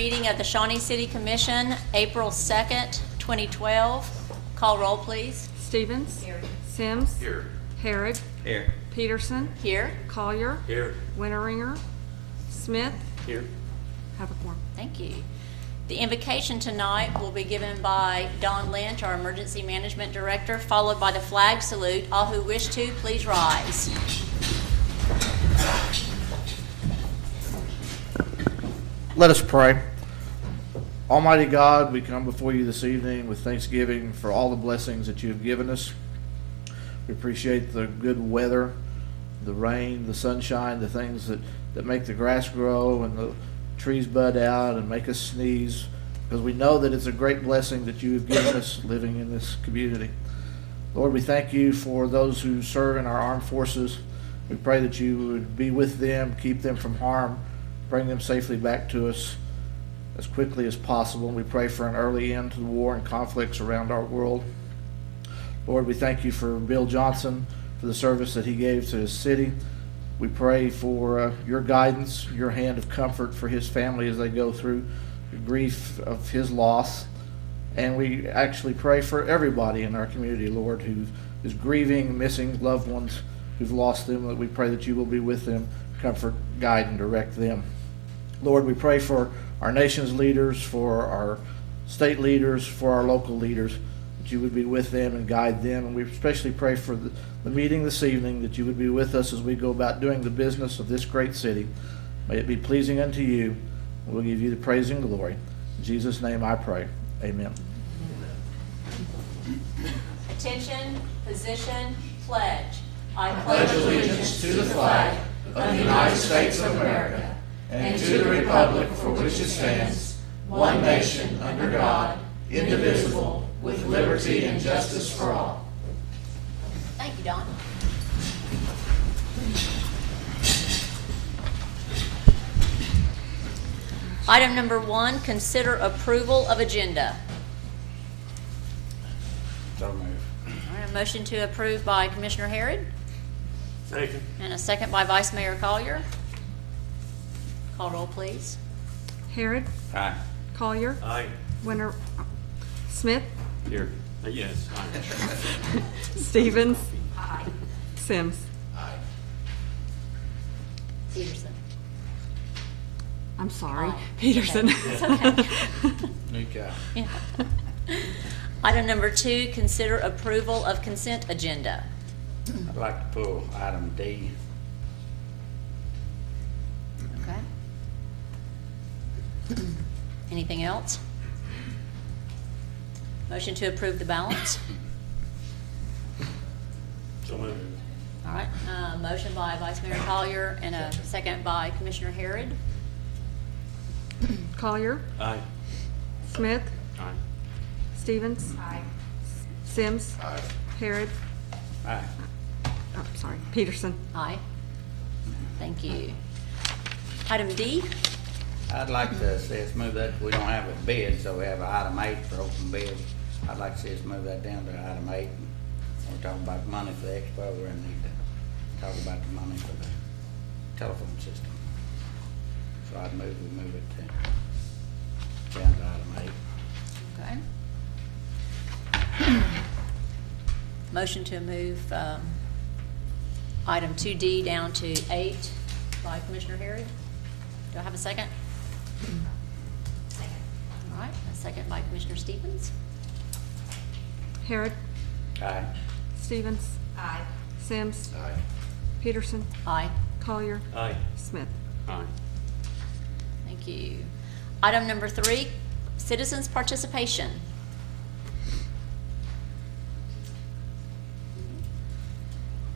meeting of the Shawnee City Commission, April 2nd, 2012. Call roll, please. Stevens. Here. Sims. Here. Herod. Here. Peterson. Here. Collier. Here. Winteringer. Smith. Here. Have a quorum. Thank you. The invocation tonight will be given by Don Lynch, our Emergency Management Director, followed by the flag salute. All who wish to, please rise. Let us pray. Almighty God, we come before you this evening with thanksgiving for all the blessings that you have given us. We appreciate the good weather, the rain, the sunshine, the things that make the grass grow and the trees bud out and make us sneeze, because we know that it's a great blessing that you have given us living in this community. Lord, we thank you for those who serve in our armed forces. We pray that you would be with them, keep them from harm, bring them safely back to us as quickly as possible. We pray for an early end to the war and conflicts around our world. Lord, we thank you for Bill Johnson, for the service that he gave to his city. We pray for your guidance, your hand of comfort for his family as they go through the grief of his loss. And we actually pray for everybody in our community, Lord, who is grieving, missing loved ones who've lost them. That we pray that you will be with them, comfort, guide, and direct them. Lord, we pray for our nation's leaders, for our state leaders, for our local leaders, that you would be with them and guide them. And we especially pray for the meeting this evening, that you would be with us as we go about doing the business of this great city. May it be pleasing unto you. We'll give you the praise and glory. In Jesus' name I pray. Amen. Attention, position, pledge. I pledge allegiance to the flag of the United States of America and to the republic for which it stands, one nation under God, indivisible, with liberty and justice for all. Thank you, Don. Item number 1, consider approval of agenda. So moved. All right, a motion to approve by Commissioner Herod. Second. And a second by Vice Mayor Collier. Call roll, please. Herod. Aye. Collier. Aye. Winter. Smith. Here. Yes. Aye. Stevens. Aye. Sims. Aye. Peterson. I'm sorry. Aye. Peterson. Okay. It's okay. New guy. Yeah. Item number 2, consider approval of consent agenda. I'd like to pull item D. Okay. Anything else? Motion to approve the balance. So moved. All right, motion by Vice Mayor Collier and a second by Commissioner Herod. Collier. Aye. Smith. Aye. Stevens. Aye. Sims. Aye. Herod. Aye. Oh, sorry. Peterson. Aye. Thank you. Item D. I'd like to see us move that, we don't have a bid, so we have item 8 for open bid. I'd like to see us move that down to item 8. We're talking about money for the expo, we're gonna need to talk about the money for the telephone system. So I'd move, we move it to, down to item 8. Okay. Motion to move item 2D down to 8 by Commissioner Herod. Do I have a second? Second. All right, a second by Commissioner Stevens. Herod. Aye. Stevens. Aye. Sims. Aye. Peterson. Aye. Collier. Aye. Smith. Aye. Thank you. Item number 3, citizens' participation.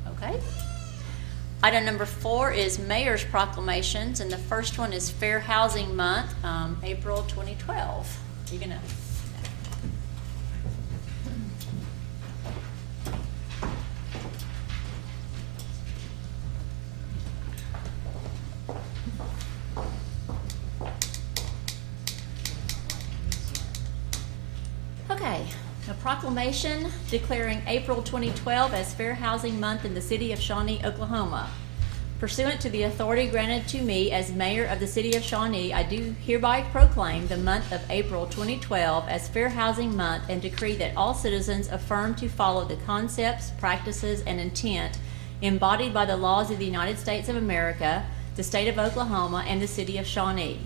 Okay. Item number 4 is mayor's proclamations, and the first one is Fair Housing Month, April 2012. You're gonna. Okay, a proclamation declaring April 2012 as Fair Housing Month in the city of Shawnee, Oklahoma. Pursuant to the authority granted to me as mayor of the city of Shawnee, I do hereby proclaim the month of April 2012 as Fair Housing Month and decree that all citizens affirm to follow the concepts, practices, and intent embodied by the laws of the United States of America, the state of Oklahoma, and the city of Shawnee.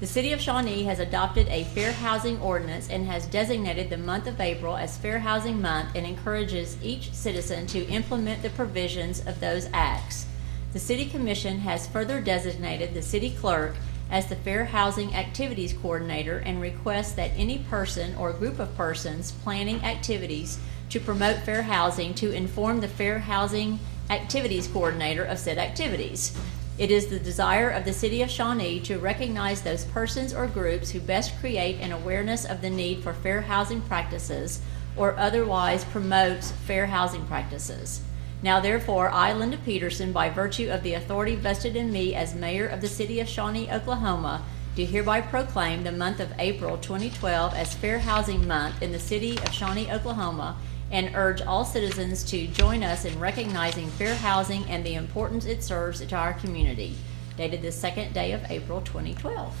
The city of Shawnee has adopted a fair housing ordinance and has designated the month of April as Fair Housing Month and encourages each citizen to implement the provisions of those acts. The City Commission has further designated the city clerk as the Fair Housing Activities Coordinator and requests that any person or group of persons planning activities to promote fair housing to inform the Fair Housing Activities Coordinator of said activities. It is the desire of the city of Shawnee to recognize those persons or groups who best create an awareness of the need for fair housing practices or otherwise promotes fair housing practices. Now therefore, I, Linda Peterson, by virtue of the authority vested in me as mayor of the city of Shawnee, Oklahoma, do hereby proclaim the month of April 2012 as Fair Housing Month in the city of Shawnee, Oklahoma, and urge all citizens to join us in recognizing fair housing and the importance it serves to our community. Dated the 2nd day of April 2012.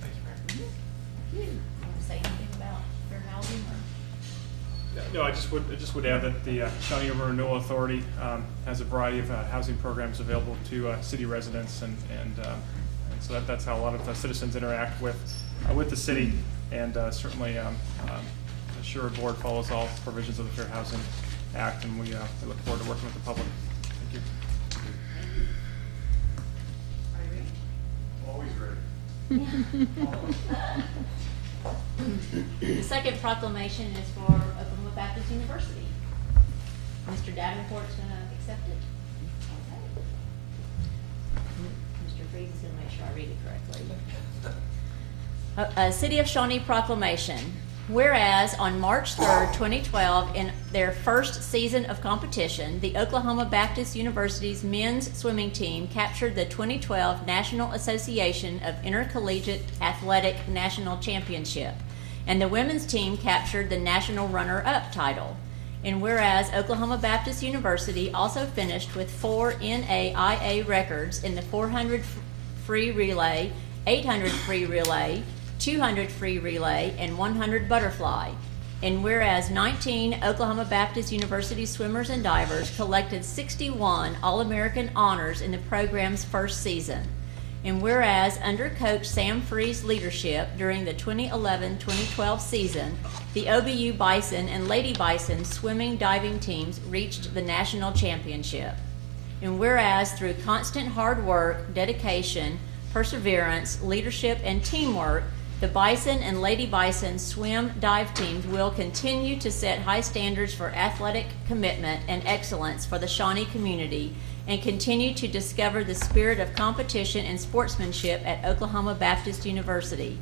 Thank you, Mayor. Thank you. Want to say anything about fair housing? No, I just would add that the Shawnee Urban Renewal Authority has a variety of housing programs available to city residents, and so that's how a lot of citizens interact with the city, and certainly the Sure Board follows all provisions of the Fair Housing Act, and we look forward to working with the public. Thank you. Are you ready? Always ready. The second proclamation is for Oklahoma Baptist University. Mr. Davenport's gonna accept it. Okay. Mr. Freeze is gonna make sure I read it correctly. City of Shawnee proclamation. Whereas on March 3rd, 2012, in their first season of competition, the Oklahoma Baptist University's men's swimming team captured the 2012 National Association of Intercollegiate Athletic National Championship, and the women's team captured the national runner-up title. And whereas Oklahoma Baptist University also finished with 4 NAIA records in the 400 free relay, 800 free relay, 200 free relay, and 100 butterfly. And whereas 19 Oklahoma Baptist University swimmers and divers collected 61 All-American honors in the program's first season. And whereas under Coach Sam Free's leadership during the 2011-2012 season, the OBU Bison and Lady Bison swimming diving teams reached the national championship. And whereas through constant hard work, dedication, perseverance, leadership, and teamwork, the Bison and Lady Bison swim dive teams will continue to set high standards for athletic commitment and excellence for the Shawnee community and continue to discover the spirit of competition and sportsmanship at Oklahoma Baptist University.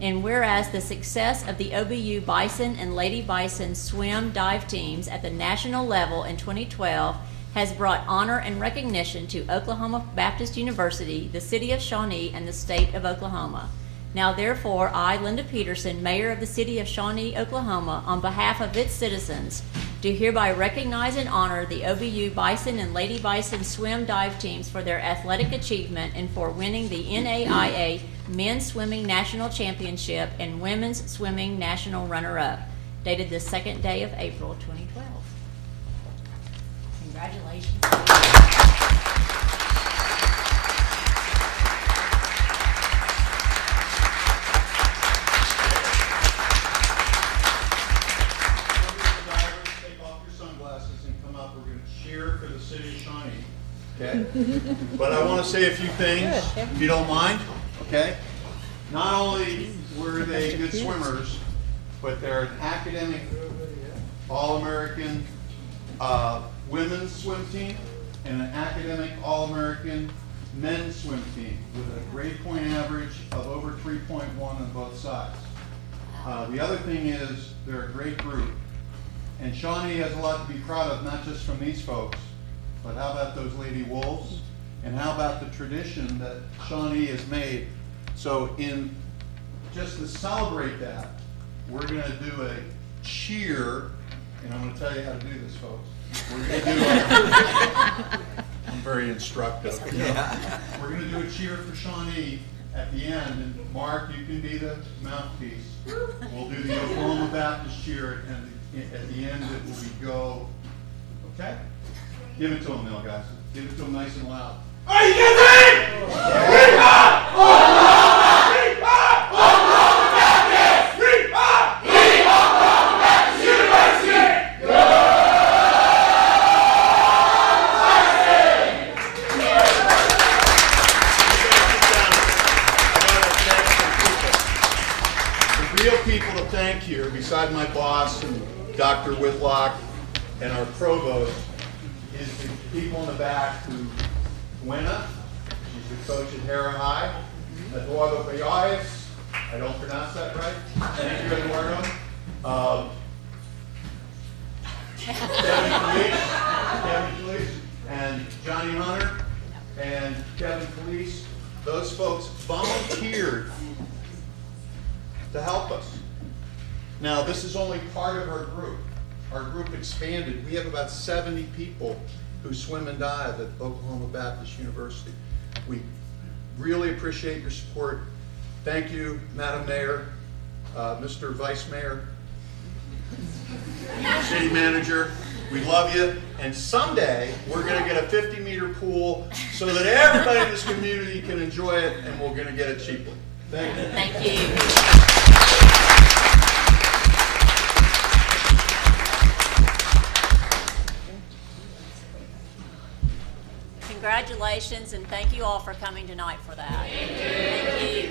And whereas the success of the OBU Bison and Lady Bison swim dive teams at the national level in 2012 has brought honor and recognition to Oklahoma Baptist University, the city of Shawnee, and the state of Oklahoma. Now therefore, I, Linda Peterson, mayor of the city of Shawnee, Oklahoma, on behalf of its citizens, do hereby recognize and honor the OBU Bison and Lady Bison swim dive teams for their athletic achievement and for winning the NAIA Men's Swimming National Championship and Women's Swimming National Runner-Up, dated the 2nd day of April 2012. Congratulations. Okay? But I want to say a few things, if you don't mind, okay? Not only were they good swimmers, but they're an academic All-American women's swim team and an academic All-American men's swim team with a grade point average of over 3.1 on both sides. The other thing is they're a great group. And Shawnee has a lot to be proud of, not just from these folks, but how about those Lady Wolves? And how about the tradition that Shawnee has made? So just to celebrate that, we're gonna do a cheer, and I'm gonna tell you how to do this, folks. We're gonna do I'm very instructive. We're gonna do a cheer for Shawnee at the end, and Mark, you can be the mouthpiece. We'll do the Oklahoma Baptist cheer, and at the end it will be go. Okay? Give it to them now, guys. Give it to them nice and loud. Are you guys ready? Real people to thank here, beside my boss and Dr. Whitlock and our provost, is the people in the back who, Gwenna, she's the coach at Hera High, Eduardo Bayarez, I don't pronounce that right, thank you Eduardo, Kevin Felice, and Johnny Hunter, and Kevin Felice. Those folks volunteered to help us. Now, this is only part of our group. Our group expanded. We have about 70 people who swim and dive at Oklahoma Baptist University. We really appreciate your support. Thank you, Madam Mayor, Mr. Vice Mayor, City Manager. We love you. And someday, we're gonna get a 50-meter pool so that everybody in this community can enjoy it, and we're gonna get it cheaply. Thank you. Thank you. Congratulations, and thank you all for coming tonight for that. Thank you.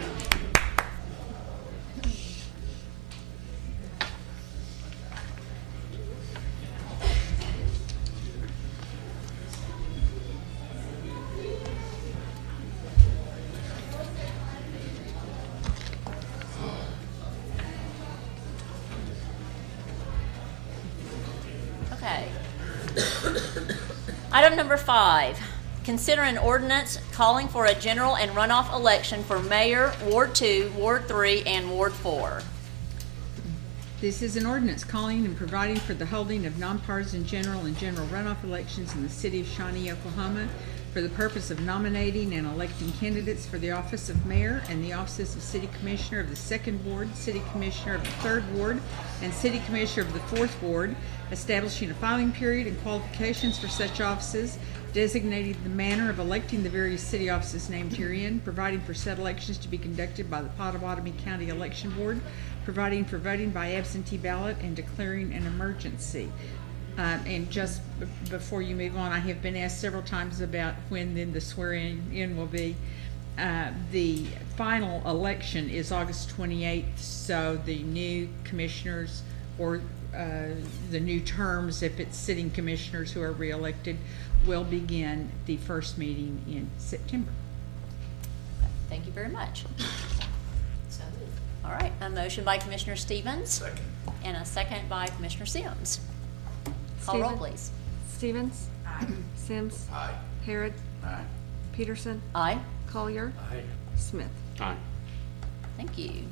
Okay. Item number 5, consider an ordinance calling for a general and runoff election for Mayor, Ward 2, Ward 3, and Ward 4. This is an ordinance calling and providing for the holding of nonpartisan general and general runoff elections in the city of Shawnee, Oklahoma, for the purpose of nominating and electing candidates for the office of mayor and the offices of city commissioner of the 2nd Ward, city commissioner of the 3rd Ward, and city commissioner of the 4th Ward, establishing a filing period and qualifications for such offices, designating the manner of electing the various city offices named herein, providing for said elections to be conducted by the Pottawatomie County Election Board, providing for voting by absentee ballot, and declaring an emergency. And just before you move on, I have been asked several times about when then the swearing-in will be. The final election is August 28th, so the new commissioners or the new terms, if it's sitting commissioners who are reelected, will begin the first meeting in September. Thank you very much. All right, a motion by Commissioner Stevens. Second. And a second by Commissioner Sims. Call roll, please. Stevens. Aye. Sims. Aye. Harrod. Aye. Peterson. Aye. Collier. Aye. Smith. Aye. Thank you.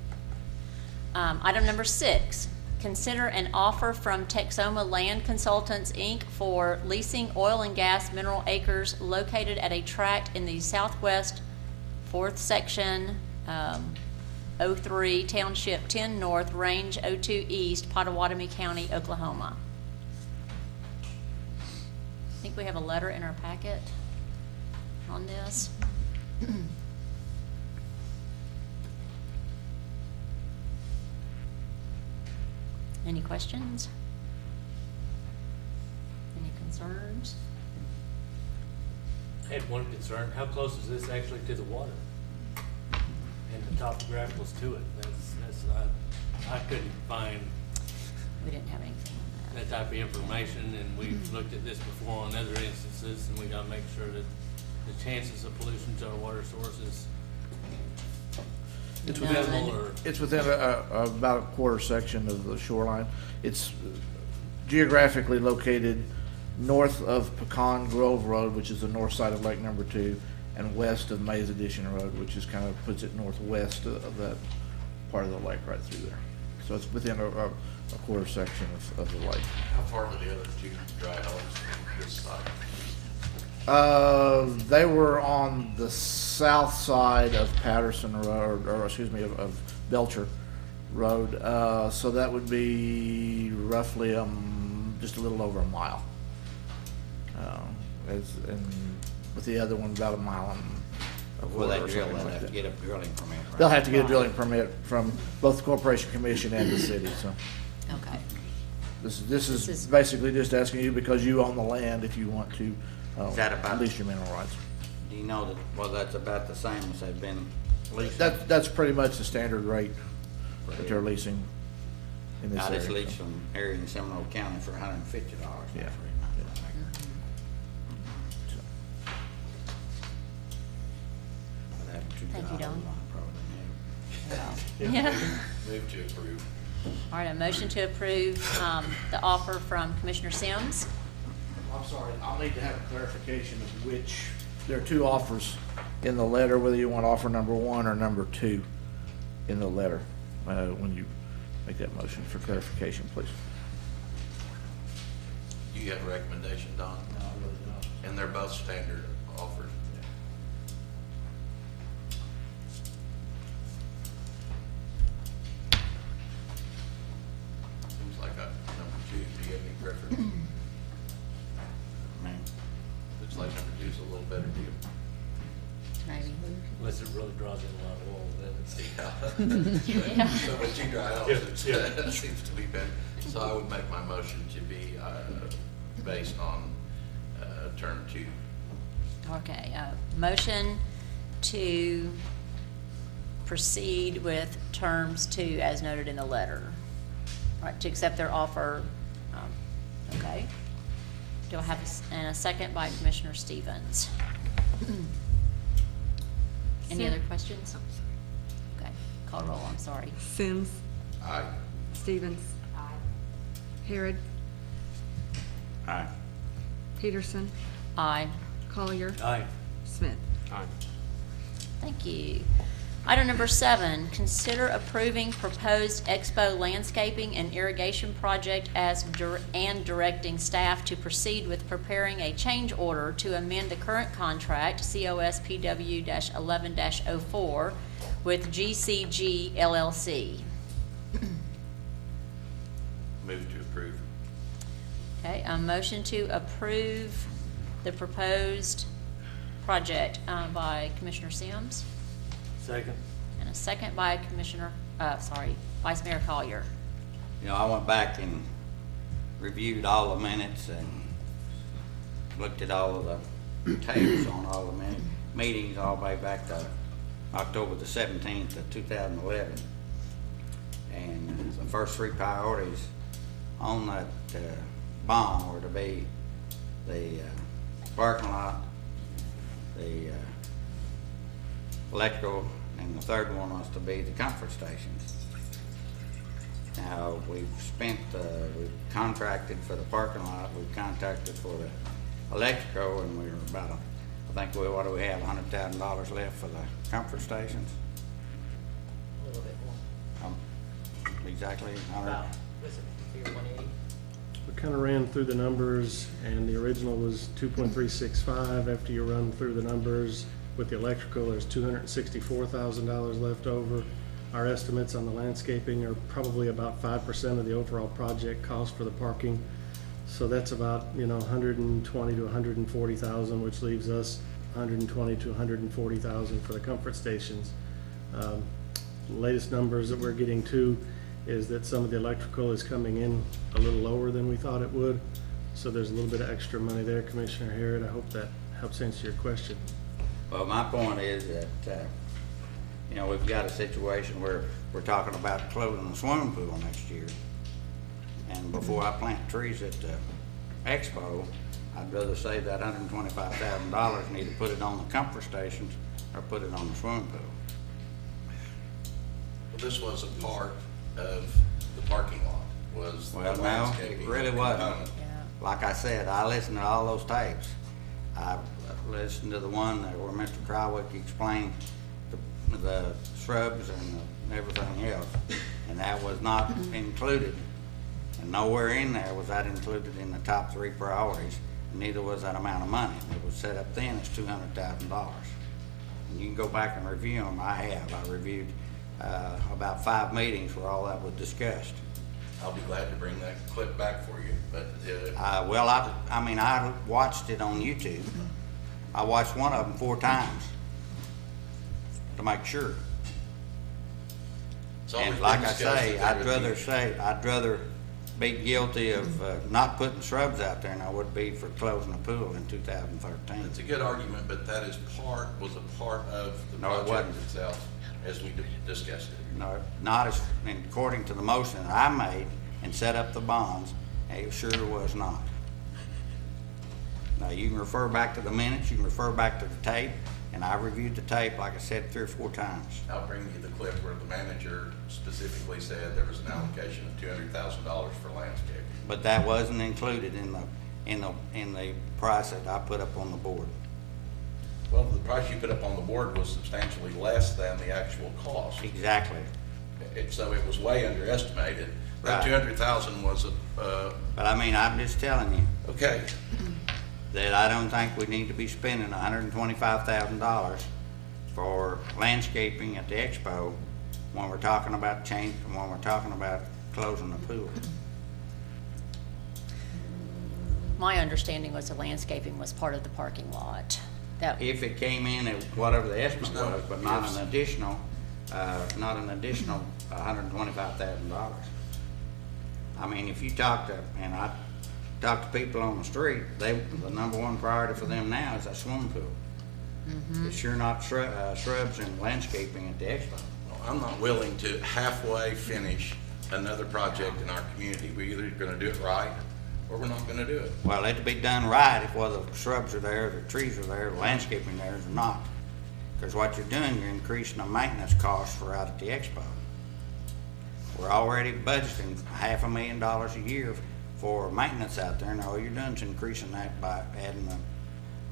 Item number 6, consider an offer from Texoma Land Consultants, Inc. for leasing oil and gas mineral acres located at a tract in the southwest 4th section, 03, Township 10 North, Range 02 East, Pottawatomie County, Oklahoma. I think we have a letter in our packet on this. Any questions? Any concerns? I had one concern, how close is this actually to the water? And the topographicals to it, I couldn't find We didn't have anything on that. that type of information, and we've looked at this before on other instances, and we gotta make sure that the chances of pollution to our water sources It's No, within, and- it's within about a quarter section of the shoreline. It's geographically located north of Pecan Grove Road, which is the north side of Lake Number 2, and west of Mays Addition Road, which is kind of puts it northwest of that part of the lake right through there. So it's within a quarter section of the lake. How far were the other two dry holes from this side? They were on the south side of Patterson Road, or excuse me, of Belcher Road. So that would be roughly just a little over a mile. And with the other one about a mile and a Before quarter they or drill, something they'll like have to that. get a drilling permit. right? They'll have to get a drilling permit from both the Corporation Commission and the city, so. Okay. This is is- basically just asking you because you own the land if you want to, Is that about- lease your mineral rights. Do you know that, well, that's about the same as they've been leasing? That's pretty much the standard rate that they're leasing in this I area. just leased from area in Seminole County for $150. Yeah. Thank you, Don. Probably. Yeah. Move to approve. All right, a motion to approve the offer from Commissioner Sims. I'm sorry, I'll need to have a clarification of which, there are two offers in the letter, whether you want offer number 1 or number 2 in the letter, when you make that motion for clarification, please. Do you have a recommendation, Don? No, I really don't. And they're both standard offers. Seems like number 2. Do you have any preference? Man, Looks like number 2 is a little better deal. Maybe. Unless it really draws in a lot of oil, then it's. Yeah. So much you dry off, it seems to be better. So I would make my motion to be based on term 2. Okay, motion to proceed with terms 2 as noted in the letter. All right, to accept their offer, okay. Do I have and a second by Commissioner Stevens? Any Sim- other questions? Okay, call roll, I'm sorry. Sims, Aye. Stevens. Harrod, Aye. Peterson, Aye. Collier, Aye. Smith. Thank you. Item number 7, consider approving proposed expo landscaping and irrigation project and directing staff to proceed with preparing a change order to amend the current contract, COSPW-11-04, with GCG LLC. Move to approve. Okay, a motion to approve the proposed project by Commissioner Sims, Second. and a second by Vice Mayor Collier. You know, I went back and reviewed all the minutes and looked at all of the tapes on all the meetings all the way back to October the 17th of 2011. And the first 3 priorities on that bond were to be the parking lot, the electrical, and the third one was to be the comfort stations. Now, we've contracted for the parking lot, we've contracted for the electrical, and we're about, I think what do we have, $100,000 left for the comfort stations? A little bit more. Exactly, 100. About, was it figure 180? We kind of ran through the numbers, and the original was 2.365. After you run through the numbers with the electrical, there's $264,000 left over. Our estimates on the landscaping are probably about 5% of the overall project cost for the parking. So that's about, $120,000 to $140,000, which leaves us $120,000 to $140,000 for the comfort stations. Latest numbers that we're getting to is that some of the electrical is coming in a little lower than we thought it would. So there's a little bit of extra money there, Commissioner Harrod. I hope that helps answer your question. Well, my point is that, we've got a situation where we're talking about closing the swimming pool next year. And before I plant trees at the expo, I'd rather save that $125,000 and either put it on the comfort stations or put it on the swimming pool. Well, this was a part of the parking lot, was the Well, no, landscaping it really wasn't. component. Like I said, I listened to all those tapes. I listened to the one where Mr. Trywick explained the shrubs and everything else, and that was not included. And nowhere in there was that included in the top 3 priorities. neither was that amount of money. It was set up then as $200,000. And you can go back and review them. I reviewed about 5 meetings where all that was discussed. I'll be glad to bring that clip back for you, but, Well, I mean, I watched it on YouTube. I watched one of them 4 times to make sure. it's always And been like I discussed say, that there would be- I'd rather be guilty of not putting shrubs out there than I would be for closing a pool in 2013. It's a good argument, but that was a part of the No, it project wasn't. itself, as we discussed it. No, not as, according to the motion that I made and set up the bonds, it sure was not. Now, you can refer back to the minutes, you can refer back to the tape, and I reviewed the tape, like I said, 3 or 4 times. I'll bring you the clip where the manager specifically said there was an allocation of $200,000 for landscaping. But that wasn't included in the price that I put up on the board. Well, the price you put up on the board was substantially less than the actual cost. Exactly. So it was way underestimated. That Right. 200,000 was But I mean, I'm just telling you okay. that I don't think we need to be spending $125,000 for landscaping at the expo when we're talking about when we're talking about closing the pool. My understanding was the landscaping was part of the parking lot. That, If it came in at whatever the estimate was, but not Yes. an additional $125,000. I mean, if you talk to, and I talk to people on the street, the number one priority for them now is a swimming pool. It's sure not shrubs and landscaping at the expo. Well, I'm not willing to halfway finish another project in our community. We're either gonna do it right, or we're not gonna do it. Well, it'd be done right if whether the shrubs are there, the trees are there, the landscaping there is not. Because what you're doing, you're increasing the maintenance costs for out at the expo. We're already budgeting $500,000 a year for maintenance out there, and all you're doing is increasing that by adding the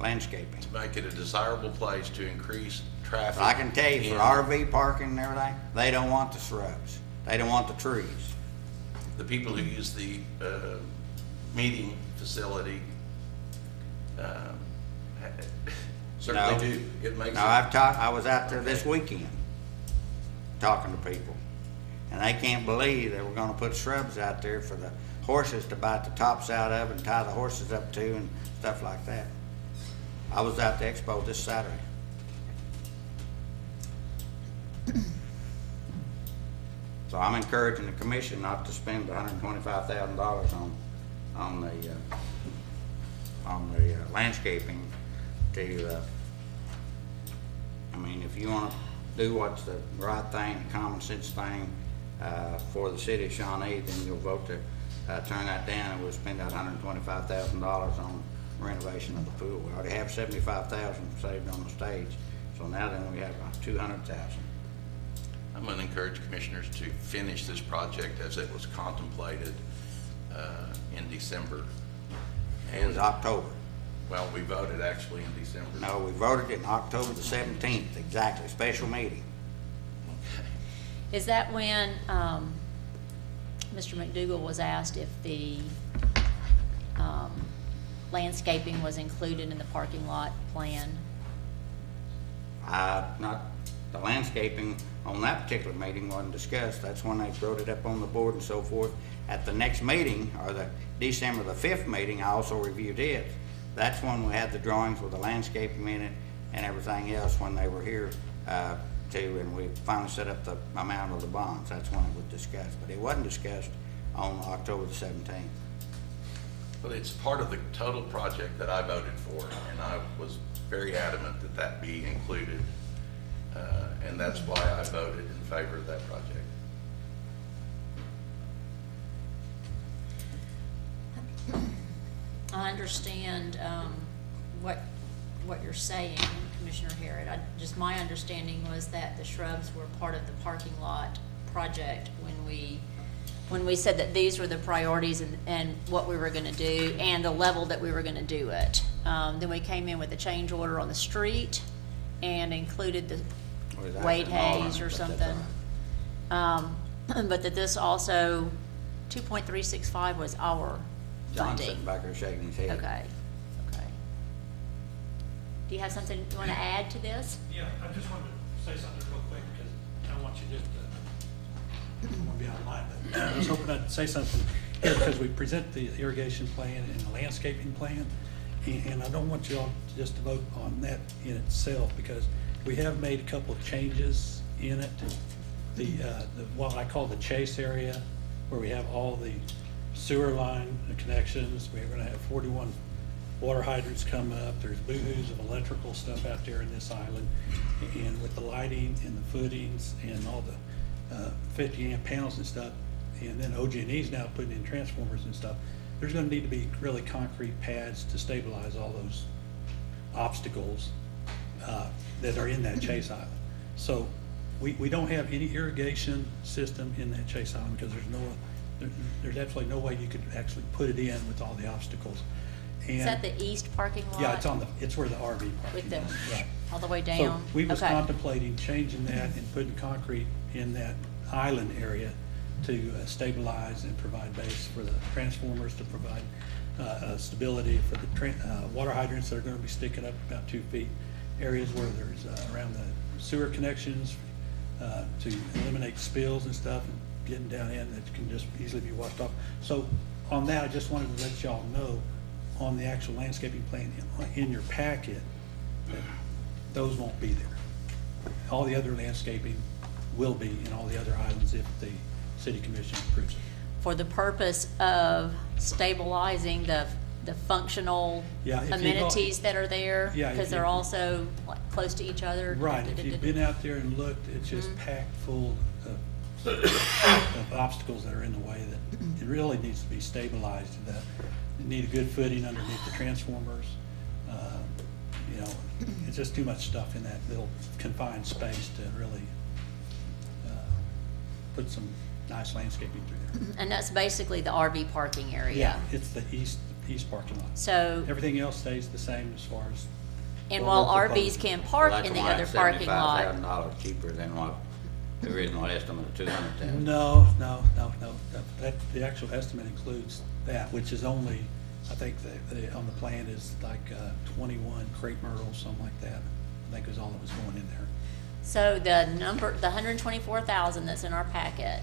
landscaping. To make it a desirable place to increase traffic. I can tell you, for in- RV parking and everything, they don't want the shrubs. They don't want the trees. The people who use the meeting facility certainly No. do. It makes Now, it, I was out there this weekend talking to people, and they can't believe that we're gonna put shrubs out there for the horses to bite the tops out of and tie the horses up to and stuff like that. I was out at the expo this Saturday. So I'm encouraging the commission not to spend $125,000 on the landscaping to, I mean, if you wanna do what's the right thing, the common sense thing, for the city of Shawnee, then you'll vote to, turn that down, and we'll spend that $125,000 on renovation of the pool. We already have $75,000 saved on the stage, so now then we have $200,000. I'm gonna encourage commissioners to finish this project as it was contemplated in December. It was October. Well, we voted actually in December. No, we voted in October the 17th, exactly, special meeting. is that when, Mr. McDougal was asked if the, landscaping was included in the parking lot plan? Not, the landscaping on that particular meeting wasn't discussed. That's when they wrote it up on the board and so forth. At the next meeting, or the December the 5th meeting, I also reviewed it. That's when we had the drawings with the landscaping in it and everything else when they were here, too, and we finally set up the amount of the bonds. That's when it was discussed, but it wasn't discussed on October the 17th. But it's part of the total project that I voted for, and I was very adamant that that be included. And that's why I voted in favor of that project. I understand, what you're saying, Commissioner Harrod. My understanding was that the shrubs were part of the parking lot project when we said that these were the priorities and what we were gonna do and the level that we were gonna do it. Then we came in with a change order on the street and included the Or is that Wade in all Hayes of it? or But that's something. all right. But that this also, 2.365 was our John's funding. sitting back there shaking his head. Okay, do you have something you want to add to this? Yeah, I just wanted to say something real quick, because I don't want you just to, I don't want to be out of line, but I was hoping I'd say something here, because we present the irrigation plan and the landscaping plan, and I don't want you all just to vote on that in itself, because we have made a couple of changes in it. The what I call the chase area, where we have all the sewer line connections, we're gonna have 41 water hydrants come up, there's boo-hoos of electrical stuff out there in this island, and with the lighting and the footings and all the 50 amp panels and stuff, and then OG&E's now putting in transformers and stuff, there's gonna need to be really concrete pads to stabilize all those obstacles that are in that chase island. So we don't have any irrigation system in that chase island, because there's absolutely no way you could actually put it in with all the obstacles. Is that the east parking lot? Yeah, it's where the RV parking With the, lot is, right. all the way So down? we was Okay. contemplating changing that and putting concrete in that island area to stabilize and provide base for the transformers, to provide stability for the water hydrants that are gonna be sticking up about 2 feet, areas where there's around the sewer connections, to eliminate spills and stuff, and getting down in that can just easily be washed off. So on that, I just wanted to let y'all know, on the actual landscaping plan in your packet, that those won't be there. All the other landscaping will be in all the other islands if the city commission approves it. For the purpose of stabilizing the functional Yeah, if you go- amenities that are there? Yeah, if Because they're you- also like, close to each other? Right, if you've been out there and looked, it's just packed full of obstacles that are in the way, that it really needs to be stabilized. That you need a good footing underneath the transformers. You know, it's just too much stuff in that little confined space to really put some nice landscaping through there. And that's basically the RV parking area? Yeah, it's the east parking lot. So, Everything else stays the same as far as. and well, while what's RVs proposed. can park That's in the why other it's parking lot? $75,000 cheaper than what the original estimate of 200,000. No, the actual estimate includes that, which is only, I think, on the plan is like 21 crepe myrtles, something like that. I think is all that was going in there. So the number, the 124,000 that's in our packet,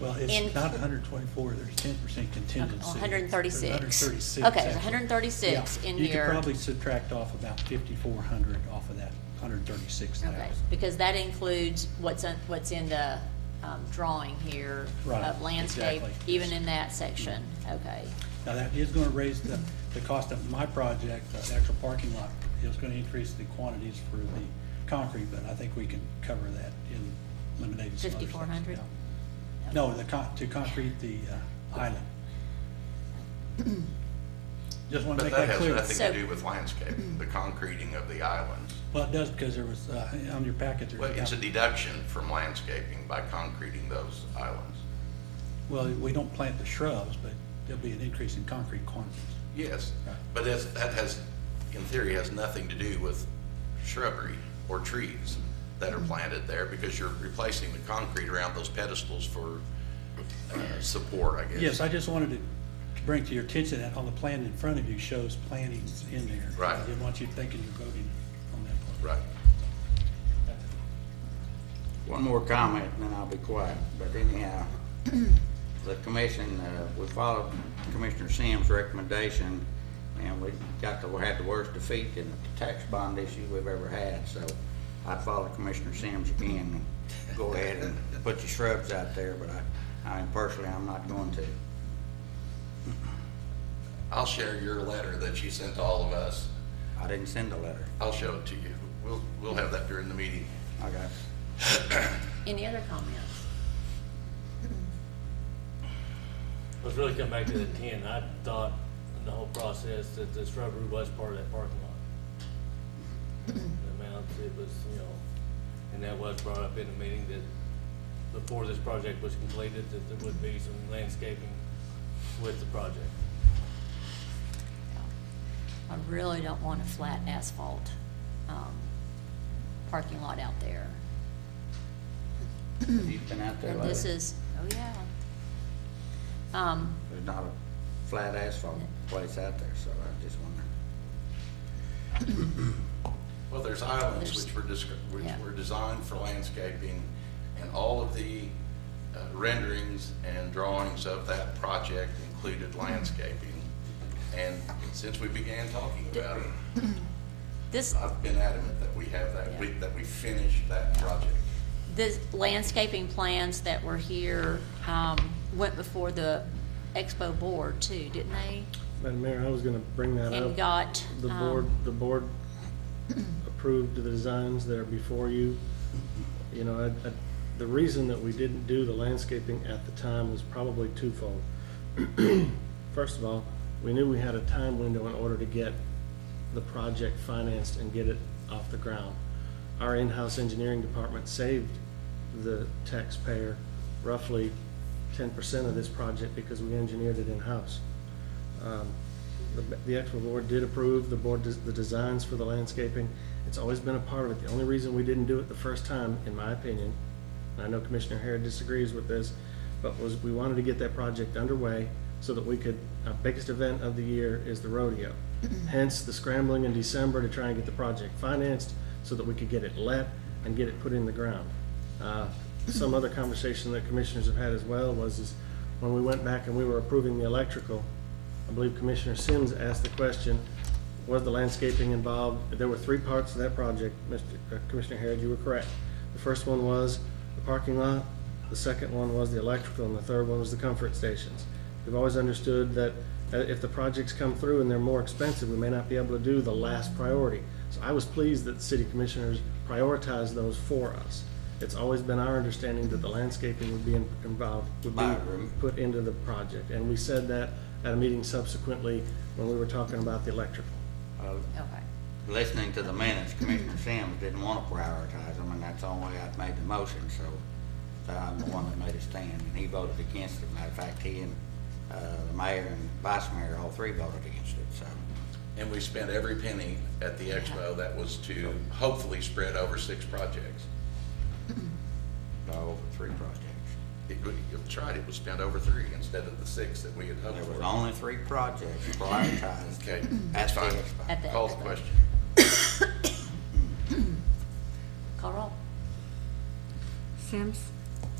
Well, In- it's not 124, there's 10% contingency. 136. There's 136. Okay, there's actually. 136 Yeah, in You could here. probably subtract off about 5,400 off of that 136,000. Okay, because that includes what's in the drawing here Right, of landscape, exactly. even in that section, okay. Now, that is gonna raise the cost of my project, the actual parking lot. It's gonna increase the quantities for the concrete, but I think we can cover that in eliminating some other stuff. 5,400? Yeah. No, to concrete the island. Just wanna But make that that has clear. nothing So- to do with landscaping, the concreting of the islands. Well, it does, because there was, on your packet, there's. Well, it's a about- deduction from landscaping by concreting those islands. Well, we don't plant the shrubs, but there'll be an increase in concrete quantities. Yes, Right. but that has, in theory, has nothing to do with shrubbery or trees that are planted there, because you're replacing the concrete around those pedestals for support, I guess. Yes, I just wanted to bring to your attention that on the plan in front of you shows plantings in there. Right. I didn't want you thinking you're voting on that part. Right. One more comment, and then I'll be quiet. But anyhow, the commission, we followed Commissioner Sims' recommendation, and we had the worst defeat in the tax bond issue we've ever had. So I'd follow Commissioner Sims again and go ahead and put your shrubs out there, but I mean, personally, I'm not going to. I'll share your letter that you sent to all of us. I didn't send a letter. I'll show it to you. We'll have that during the meeting. Okay. Any other comments? Let's really come back to the 10. I thought in the whole process that the shrubbery was part of that parking lot. The amount, it was, and that was brought up in the meeting that before this project was completed, that there would be some landscaping with the project. I really don't want a flat asphalt, parking lot out there. You've been out there And lately? this is, oh yeah. There's not a flat asphalt place out there, so I just Well, there's islands There's- which yeah. were designed for landscaping, and all of the renderings and drawings of that project included landscaping. And since we began talking about it, This, I've been adamant that we have that, Yeah. that we finish that project. the landscaping plans that were here, went before the expo board too, didn't they? Madam Mayor, I was gonna bring that And up. got, The board approved the designs that are before you. You know, the reason that we didn't do the landscaping at the time was probably twofold. First of all, we knew we had a time window in order to get the project financed and get it off the ground. Our in-house engineering department saved the taxpayer roughly 10% of this project because we engineered it in-house. The expo board did approve the designs for the landscaping. It's always been a part of it. The only reason we didn't do it the first time, in my opinion, and I know Commissioner Harrod disagrees with this, but was we wanted to get that project underway so that we could, our biggest event of the year is the rodeo. Hence the scrambling in December to try and get the project financed so that we could get it let and get it put in the ground. Some other conversation that commissioners have had as well is when we went back and we were approving the electrical, I believe Commissioner Sims asked the question, was the landscaping involved? There were three parts to that project, Commissioner Harrod, you were correct. The first one was the parking lot, the second one was the electrical, and the third one was the comfort stations. We've always understood that if the projects come through and they're more expensive, we may not be able to do the last priority. So I was pleased that the city commissioners prioritized those for us. It's always been our understanding that the landscaping would be involved, would be put into the project. And we said that at a meeting subsequently when we were talking about the electrical. okay. Listening to the minutes, Commissioner Sims didn't want to prioritize them, and that's the only way I made the motion, so I'm the one that made it stand, and he voted against it. Matter of fact, he and the mayor and vice mayor, all three voted against it, so. And we spent every penny at the expo that was to hopefully spread over 6 projects. Over 3 projects. That's right, it was spent over 3 instead of the 6 that we had hoped There for. was only 3 projects prioritized. Okay, At that's the fine. expo. At the Call the expo. question. Call roll. Sims,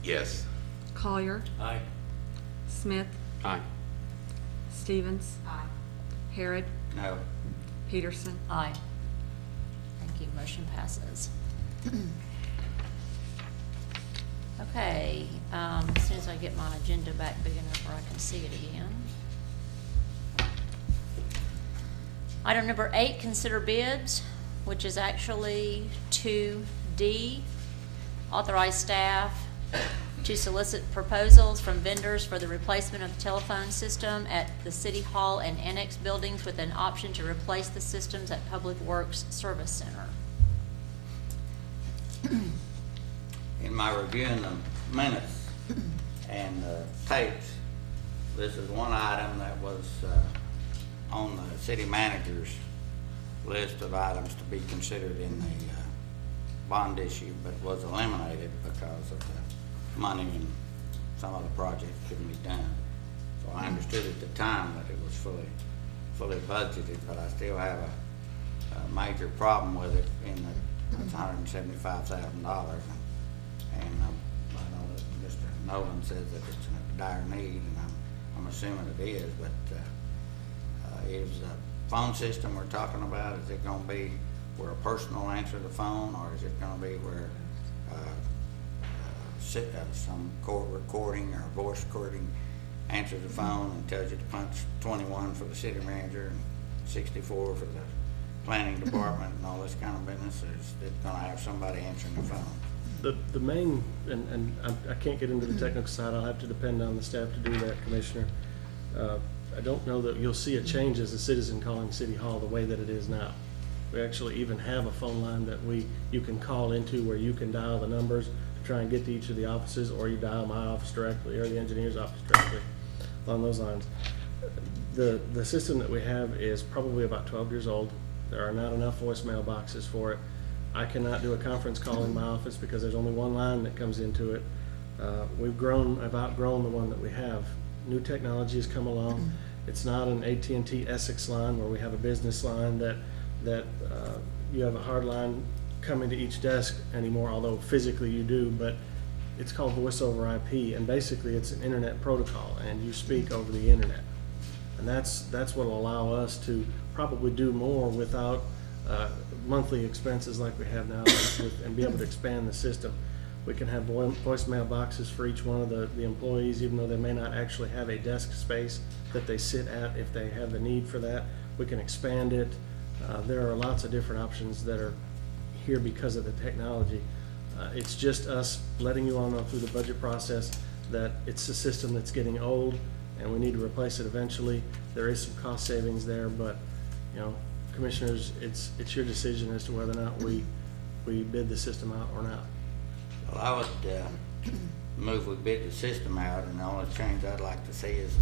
Yes. Collier, Aye. Smith, Aye. Stevens. Harrod, No. Peterson. Aye. Thank you, motion passes. Okay, as soon as I get my agenda back big enough where I can see it again. Item number 8, consider bids, which is actually 2D. Authorize staff to solicit proposals from vendors for the replacement of the telephone system at the City Hall and Annex buildings with an option to replace the systems at Public Works Service Center. In my reviewing the minutes and tapes, this is one item that was on the city manager's list of items to be considered in the bond issue, but was eliminated because of the money and some of the projects couldn't be done. So I understood at the time that it was fully budgeted, but I still have a major problem with it in that it's $175,000. And I know that Mr. Nolan says that it's a dire need, and I'm assuming it is, but is the phone system we're talking about, is it gonna be where a person will answer the phone, or is it gonna be where some court recording or voice recording answers the phone and tells you to punch 21 for the city manager and 64 for the planning department and all this kind of business? Or is it gonna have somebody answering the phone? The main, and I can't get into the technical side, I'll have to depend on the staff to do that, Commissioner. I don't know that you'll see a change as a citizen calling City Hall the way that it is now. We actually even have a phone line that you can call into where you can dial the numbers to try and get to each of the offices, or you dial my office directly or the engineer's office directly along those lines. The system that we have is probably about 12 years old. There are not enough voicemail boxes for it. I cannot do a conference call in my office because there's only one line that comes into it. I've outgrown the one that we have. New technology has come along. It's not an AT&T Essex line where we have a business line that that you have a hard line coming to each desk anymore, although physically you do, but it's called voice over IP, and basically it's an internet protocol, and you speak over the internet. And that's what will allow us to probably do more without monthly expenses like we have now, and be able to expand the system. We can have voicemail boxes for each one of the employees, even though they may not actually have a desk space that they sit at. If they have the need for that, we can expand it. There are lots of different options that are here because of the technology. It's just us letting you all know through the budget process that it's a system that's getting old and we need to replace it eventually. There is some cost savings there, but, you know, commissioners, it's your decision as to whether or not we bid the system out or not. Well, I would move we bid the system out, and the only change I'd like to see is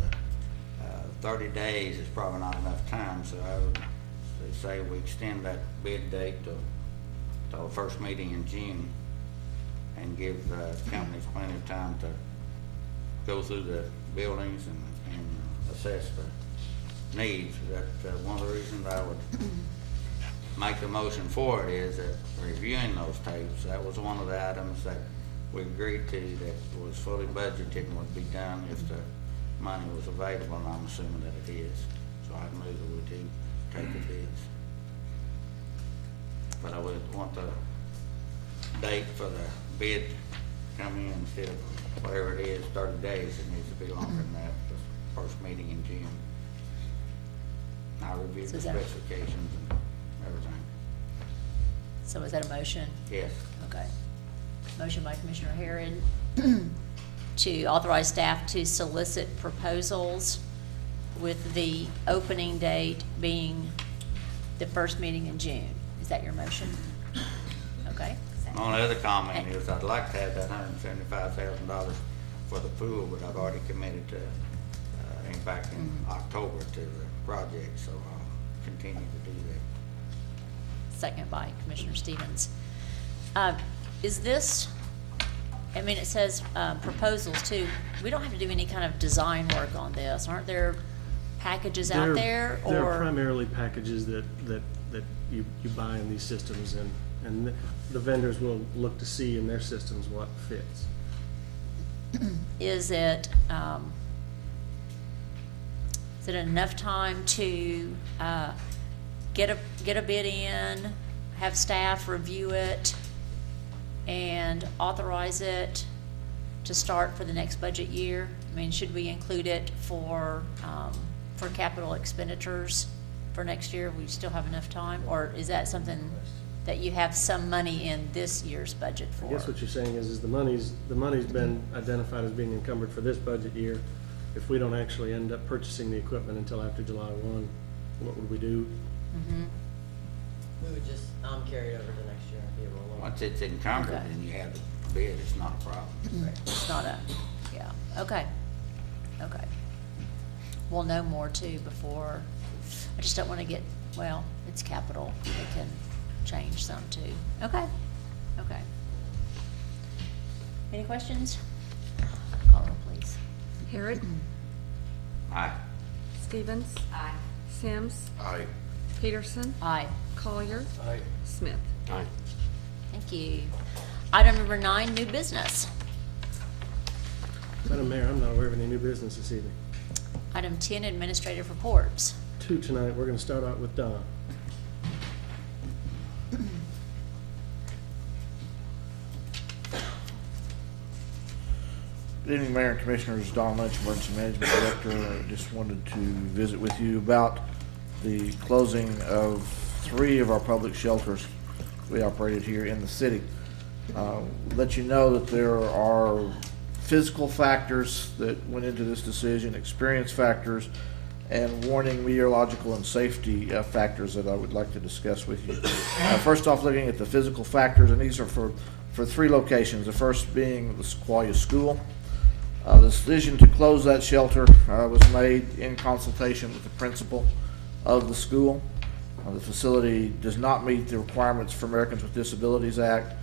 30 days is probably not enough time, so I would say we extend that bid date to the first meeting in June and give companies plenty of time to go through the buildings and assess the needs. That one of the reasons I would make the motion for it is that reviewing those tapes, that was one of the items that we agreed to that was fully budgeted and would be done if the money was available, and I'm assuming that it is. So I move that we do take the bids. But I would want the date for the bid to come in instead of whatever it is, 30 days. It needs to be longer than that, the first meeting in June. I'll review So the is that- specifications and everything. So is that a motion? Yes. Okay. Motion by Commissioner Herod to authorize staff to solicit proposals with the opening date being the first meeting in June. Is that your motion? Okay. My only other comment is I'd like to have that $175,000 for the pool, but I've already committed to, back in October to the project, so I'll continue to do that. Second by Commissioner Stevens. Is this, I mean, it says proposals too. We don't have to do any kind of design work on this. Aren't there packages out there? There are Or primarily packages that you buy in these systems, and the vendors will look to see in their systems what fits. is it enough time to get a bid in, have staff review it, and authorize it to start for the next budget year? I mean, should we include it for capital expenditures for next year? We still have enough time, or is that something that you have some money in this year's budget for? I guess what you're saying is the money's been identified as being encumbered for this budget year. If we don't actually end up purchasing the equipment until after July 1, what would we do? Mm-hmm. We would just, carry it over to next year and be able to lower. Once it's encumbered Okay. and you have the bid, it's not a problem. It's not a, yeah, okay, okay. We'll know more too before, I just don't wanna get, well, it's capital, it can change some too. Okay, okay. Any questions? Call roll, please. Harrod, Aye. Stevens, Aye. Sims, Aye. Peterson, Aye, Collier, Aye. Smith. Aye. thank you. Item number 9, new business. Madam Mayor, I'm not aware of any new business this evening. Item 10, administrative reports. 2 tonight. We're gonna start out with Don. Good evening, Mayor and Commissioners. Don Lynch, Emergency Management Director. I just wanted to visit with you about the closing of 3 of our public shelters we operated here in the city. Let you know that there are physical factors that went into this decision, experience factors, and warning meteorological and safety factors that I would like to discuss with you. First off, looking at the physical factors, and these are for 3 locations. The first being the Sequoia School. The decision to close that shelter was made in consultation with the principal of the school. The facility does not meet the requirements for Americans with Disabilities Act.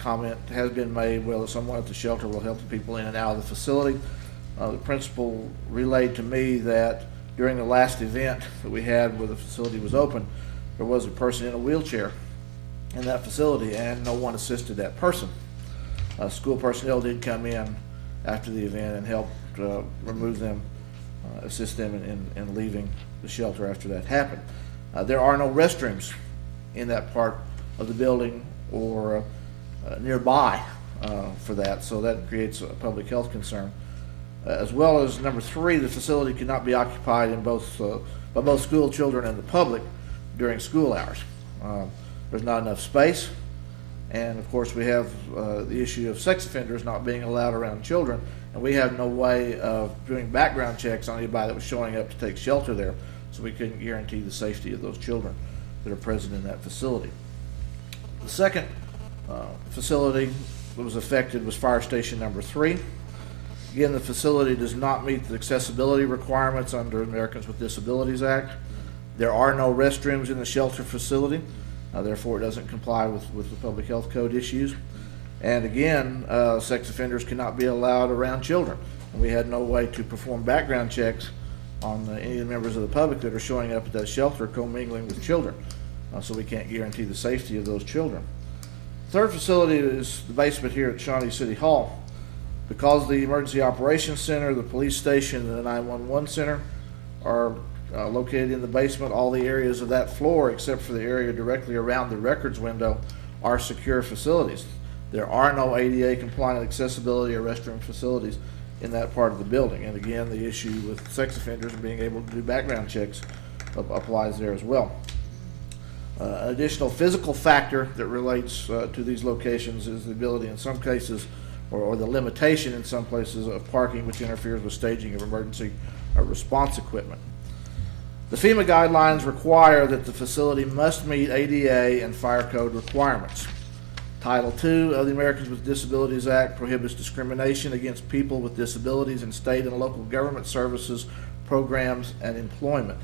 Comment has been made, well, someone at the shelter will help the people in and out of the facility. The principal relayed to me that during the last event that we had where the facility was open, there was a person in a wheelchair in that facility, and no one assisted that person. School personnel did come in after the event and helped remove them, assist them in leaving the shelter after that happened. There are no restrooms in that part of the building or nearby for that, so that creates a public health concern. As well as number 3, the facility cannot be occupied in by both school children and the public during school hours. There's not enough space, and of course we have the issue of sex offenders not being allowed around children, and we have no way of doing background checks on anybody that was showing up to take shelter there, so we couldn't guarantee the safety of those children that are present in that facility. The second facility that was affected was Fire Station number 3. Again, the facility does not meet the accessibility requirements under Americans with Disabilities Act. There are no restrooms in the shelter facility, therefore it doesn't comply with the public health code issues. And again, sex offenders cannot be allowed around children. And we had no way to perform background checks on any of the members of the public that are showing up at that shelter commingling with children. So we can't guarantee the safety of those children. Third facility is the basement here at Shawnee City Hall. Because the Emergency Operations Center, the police station, and the 911 center are located in the basement, all the areas of that floor, except for the area directly around the records window, are secure facilities. There are no ADA compliant accessibility or restroom facilities in that part of the building. And again, the issue with sex offenders and being able to do background checks applies there as well. An additional physical factor that relates to these locations is the ability in some cases, or the limitation in some places, of parking, which interferes with staging of emergency response equipment. The FEMA guidelines require that the facility must meet ADA and fire code requirements. Title II of the Americans with Disabilities Act prohibits discrimination against people with disabilities in state and local government services, programs, and employment.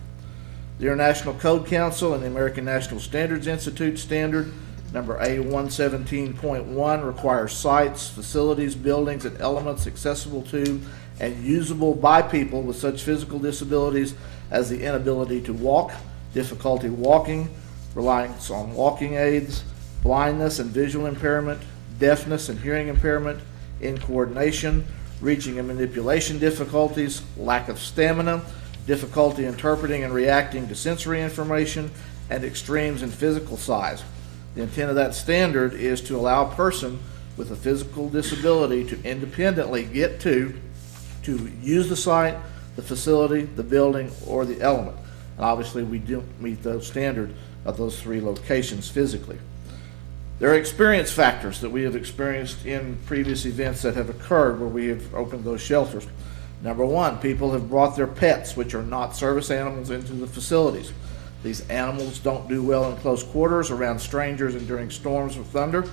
The International Code Council and the American National Standards Institute standard number A117.1 requires sites, facilities, buildings, and elements accessible to and usable by people with such physical disabilities as the inability to walk, difficulty walking, reliance on walking aids, blindness and visual impairment, deafness and hearing impairment, incoordination, reaching and manipulation difficulties, lack of stamina, difficulty interpreting and reacting to sensory information, and extremes in physical size. The intent of that standard is to allow a person with a physical disability to independently get to use the site, the facility, the building, or the element. And obviously we do meet those standards of those 3 locations physically. There are experience factors that we have experienced in previous events that have occurred where we have opened those shelters. Number 1, people have brought their pets, which are not service animals, into the facilities. These animals don't do well in close quarters, around strangers, and during storms or thunder.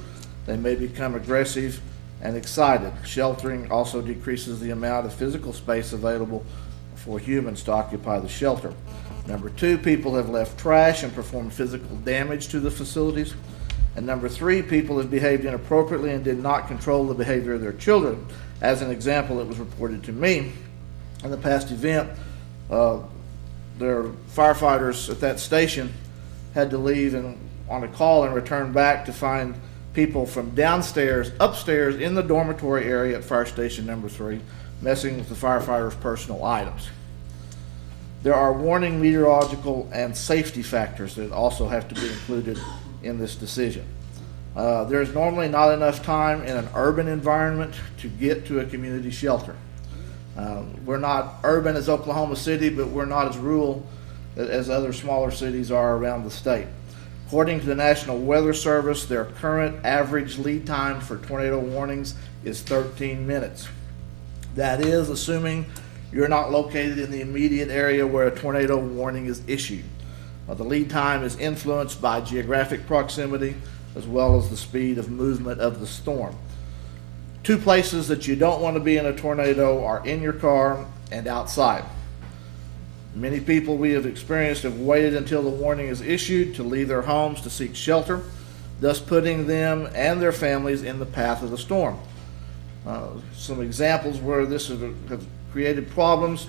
They may become aggressive and excited. Sheltering also decreases the amount of physical space available for humans to occupy the shelter. Number 2, people have left trash and performed physical damage to the facilities. And number 3, people have behaved inappropriately and did not control the behavior of their children. As an example, it was reported to me in the past event, their firefighters at that station had to leave on a call and return back to find people from downstairs, upstairs in the dormitory area at Fire Station number 3, messing with the firefighters' personal items. There are warning meteorological and safety factors that also have to be included in this decision. There's normally not enough time in an urban environment to get to a community shelter. We're not urban as Oklahoma City, but we're not as rural as other smaller cities are around the state. According to the National Weather Service, their current average lead time for tornado warnings is 13 minutes. That is assuming you're not located in the immediate area where a tornado warning is issued. The lead time is influenced by geographic proximity as well as the speed of movement of the storm. 2 places that you don't want to be in a tornado are in your car and outside. Many people we have experienced have waited until the warning is issued to leave their homes to seek shelter, thus putting them and their families in the path of the storm. Some examples where this has created problems.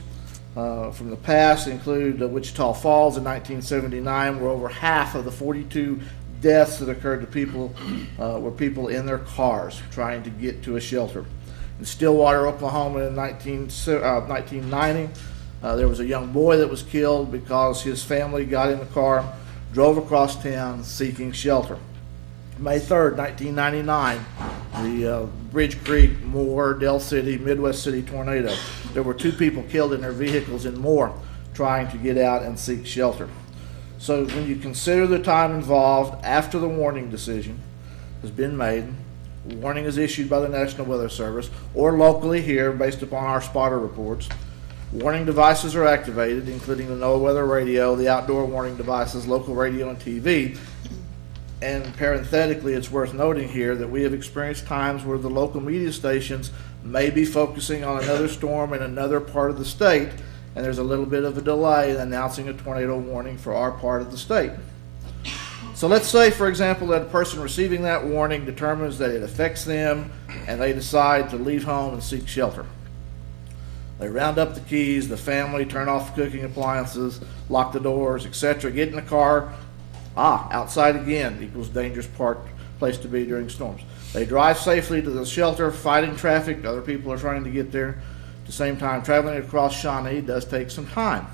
from the past include Wichita Falls in 1979, where over half of the 42 deaths that occurred to people were people in their cars trying to get to a shelter. In Stillwater, Oklahoma in 1990, there was a young boy that was killed because his family got in the car, drove across town seeking shelter. May 3rd, 1999, the Bridge Creek, Moore, Del City, Midwest City tornado. There were 2 people killed in their vehicles in Moore trying to get out and seek shelter. So when you consider the time involved after the warning decision has been made, warning is issued by the National Weather Service or locally here based upon our spotter reports. Warning devices are activated, including the NOAA weather radio, the outdoor warning devices, local radio and TV. And parenthetically, it's worth noting here that we have experienced times where the local media stations may be focusing on another storm in another part of the state, and there's a little bit of a delay in announcing a tornado warning for our part of the state. So let's say, for example, that a person receiving that warning determines that it affects them and they decide to leave home and seek shelter. They round up the keys, the family, turn off the cooking appliances, lock the doors, etc., get in the car. Outside again equals dangerous place to be during storms. They drive safely to the shelter, fighting traffic. Other people are trying to get there. At the same time, traveling across Shawnee does take some time.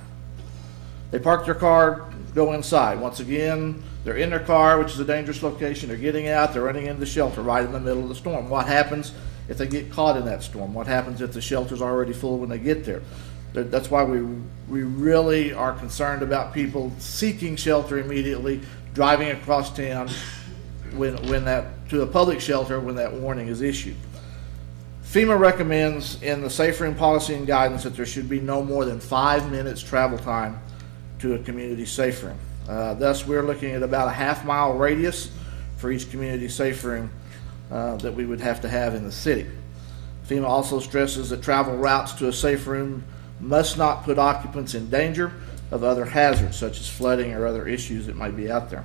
They park their car, go inside. Once again, they're in their car, which is a dangerous location. They're getting out. They're running into the shelter right in the middle of the storm. What happens if they get caught in that storm? What happens if the shelter's already full when they get there? That's why we really are concerned about people seeking shelter immediately, driving across town to a public shelter when that warning is issued. FEMA recommends in the Safe Room Policy and Guidance that there should be no more than 5 minutes travel time to a community safe room. Thus, we're looking at about a half-mile radius for each community safe room that we would have to have in the city. FEMA also stresses that travel routes to a safe room must not put occupants in danger of other hazards such as flooding or other issues that might be out there.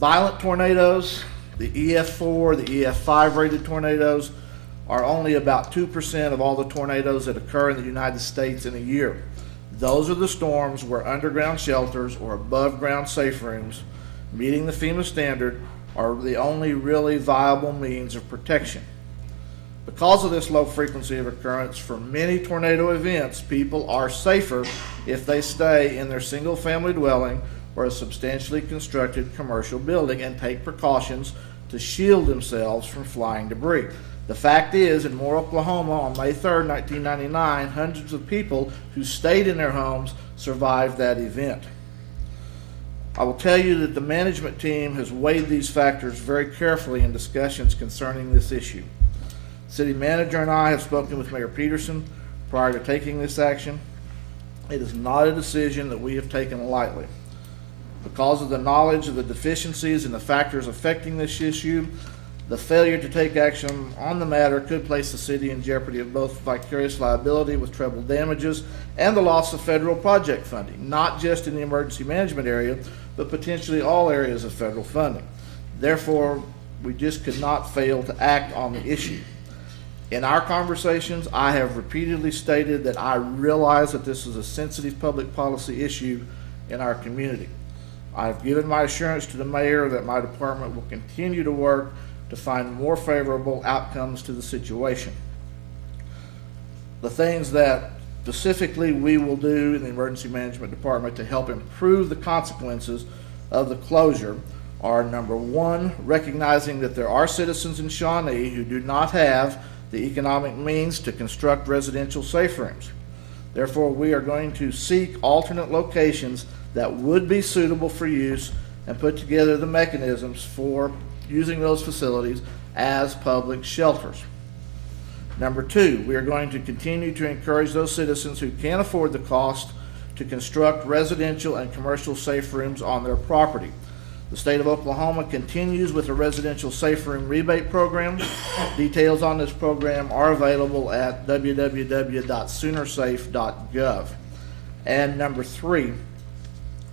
Violent tornadoes, the EF4, the EF5 rated tornadoes are only about 2% of all the tornadoes that occur in the United States in a year. Those are the storms where underground shelters or above ground safe rooms meeting the FEMA standard are the only really viable means of protection. Because of this low frequency of occurrence for many tornado events, people are safer if they stay in their single family dwelling or a substantially constructed commercial building and take precautions to shield themselves from flying debris. The fact is, in Moore, Oklahoma, on May 3rd, 1999, hundreds of people who stayed in their homes survived that event. I will tell you that the management team has weighed these factors very carefully in discussions concerning this issue. City manager and I have spoken with Mayor Peterson prior to taking this action. It is not a decision that we have taken lightly. Because of the knowledge of the deficiencies and the factors affecting this issue, the failure to take action on the matter could place the city in jeopardy of both vicarious liability with treble damages and the loss of federal project funding, not just in the emergency management area, but potentially all areas of federal funding. Therefore, we just could not fail to act on the issue. In our conversations, I have repeatedly stated that I realize that this is a sensitive public policy issue in our community. I've given my assurance to the mayor that my department will continue to work to find more favorable outcomes to the situation. The things that specifically we will do in the emergency management department to help improve the consequences of the closure are: number one, recognizing that there are citizens in Shawnee who do not have the economic means to construct residential safe rooms. Therefore, we are going to seek alternate locations that would be suitable for use and put together the mechanisms for using those facilities as public shelters. Number two, we are going to continue to encourage those citizens who can't afford the cost to construct residential and commercial safe rooms on their property. The state of Oklahoma continues with a residential safe room rebate program. Details on this program are available at www.soonersafe.gov. And number three,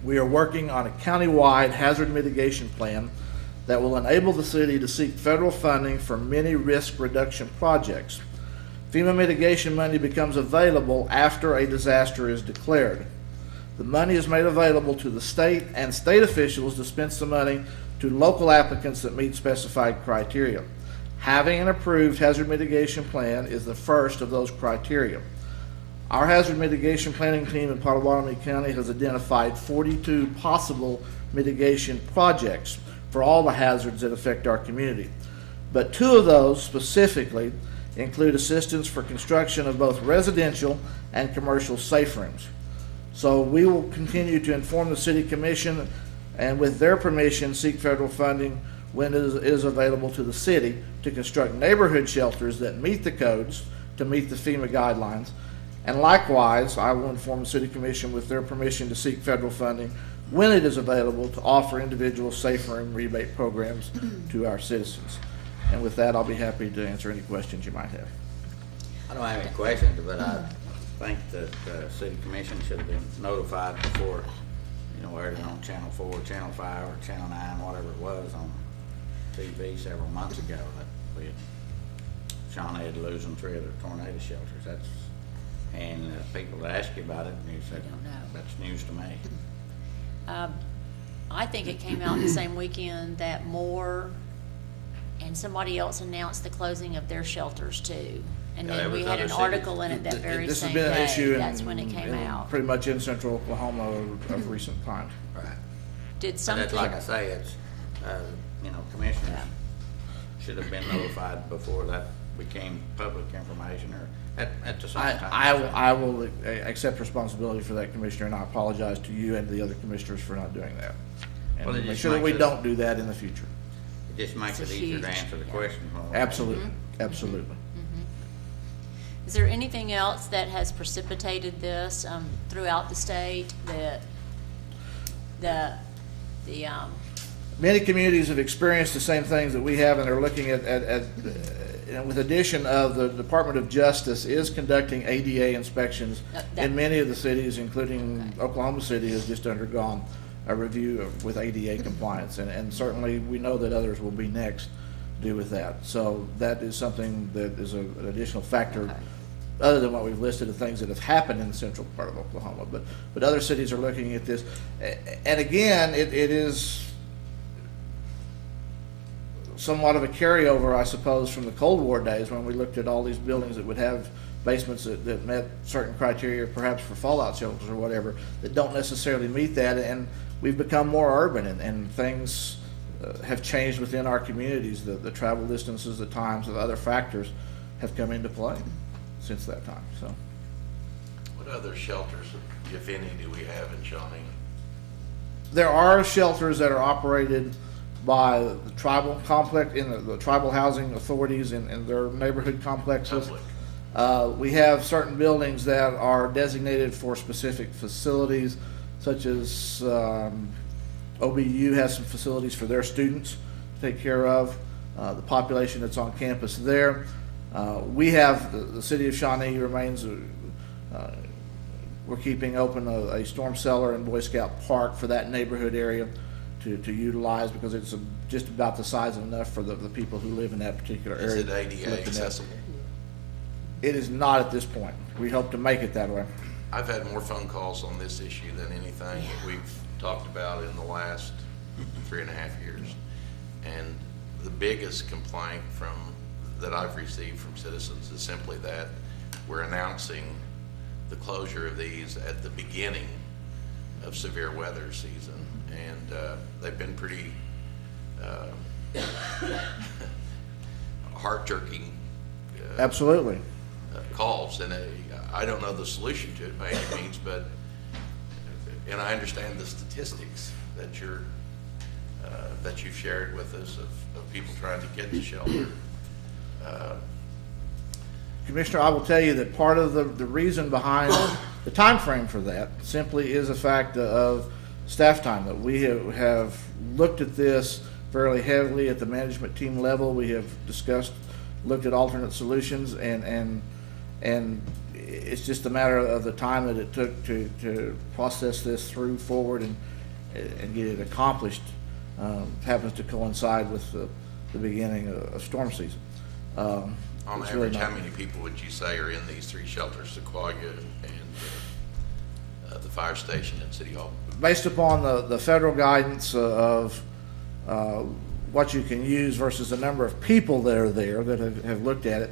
we are working on a countywide hazard mitigation plan that will enable the city to seek federal funding for many risk reduction projects. FEMA mitigation money becomes available after a disaster is declared. The money is made available to the state, and state officials dispense the money to local applicants that meet specified criteria. Having an approved hazard mitigation plan is the first of those criteria. Our hazard mitigation planning team in Potawatomi County has identified 42 possible mitigation projects for all the hazards that affect our community. But 2 of those specifically include assistance for construction of both residential and commercial safe rooms. So we will continue to inform the City Commission and, with their permission, seek federal funding when it is available to the city to construct neighborhood shelters that meet the codes, to meet the FEMA guidelines. And likewise, I will inform the City Commission with their permission to seek federal funding when it is available to offer individual safe room rebate programs to our citizens. And with that, I'll be happy to answer any questions you might have. I don't have any questions, but I think that the city commission should have been notified before, aired it on Channel 4, Channel 5, or Channel 9, whatever it was, on TV several months ago, that we had, Shawnee had losing 3 of the tornado shelters. And people that ask you about it, and you said, that's news to me. I think it came out the same weekend that Moore and somebody else announced the closing of their shelters too. And Yeah, then there we was had other an cities. article in it that very This has same been an day. issue That's when it came out. pretty much in central Oklahoma of recent times. Right. Did But something, that's like I say, it's, commissioners should have been notified before that became public information, or at the same time. I will accept responsibility for that, Commissioner, and I apologize to you and the other commissioners for not doing that. Well, it And make just sure that makes we it- don't do that in the future. It just makes It's it a easier to huge- answer the yeah. question. Absolutely, absolutely. is there anything else that has precipitated this throughout the state that Many communities have experienced the same things that we have, and they're looking at with addition of the Department of Justice is conducting ADA inspections in many of the cities, including Oklahoma City has just undergone a review with ADA compliance, and certainly we know that others will be next to do with that. So that is something that is an additional factor, other than what we've listed of things that have happened in the central part of Oklahoma. But other cities are looking at this. And again, it is somewhat of a carryover, I suppose, from the Cold War days when we looked at all these buildings that would have basements that met certain criteria, perhaps for fallout shelters or whatever, that don't necessarily meet that. And we've become more urban, and things have changed within our communities. The travel distances, the times, and other factors have come into play since that time. So, What other shelters, if any, do we have in Shawnee? there are shelters that are operated by the tribal complex, in the tribal housing authorities in their neighborhood complexes. Public. We have certain buildings that are designated for specific facilities, such as OBU has some facilities for their students to take care of, the population that's on campus there. We have, the city of Shawnee remains, we're keeping open a storm cellar in Boy Scout Park for that neighborhood area to utilize, because it's just about the size of enough for the people who live in that particular area. Is it to ADA live in that. accessible? It is not at this point. We hope to make it that way. I've had more phone calls on this issue than anything that we've talked about in the last 3.5 years. And the biggest complaint that I've received from citizens is simply that we're announcing the closure of these at the beginning of severe weather season. And they've been pretty heart-jerking Absolutely. calls, and I don't know the solution to it by any means, but, and I understand the statistics that you've shared with us of people trying to get to shelter. Commissioner, I will tell you that part of the reason behind the time frame for that simply is a fact of staff time, that we have looked at this fairly heavily at the management team level. We have looked at alternate solutions, and it's just a matter of the time that it took to process this through forward and get it accomplished. Happens to coincide with the beginning of storm season. On it's really average, how not. many people would you say are in these three shelters, Sequoia and the fire station and City Hall? Based upon the federal guidance of what you can use versus the number of people that are there that have looked at it,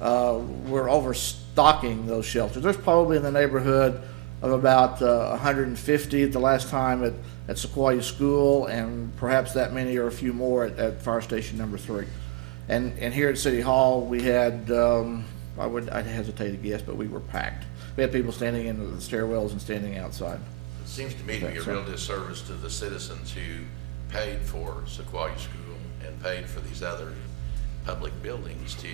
we're overstocking those shelters. There's probably in the neighborhood of about 150 at the last time at Sequoia School, and perhaps that many or a few more at Fire Station number 3. And here at City Hall, we had, I'd hesitate to guess, but we were packed. We had people standing in the stairwells and standing outside. It seems to me to be a real disservice to the citizens who paid for Sequoia School and paid for these other public buildings to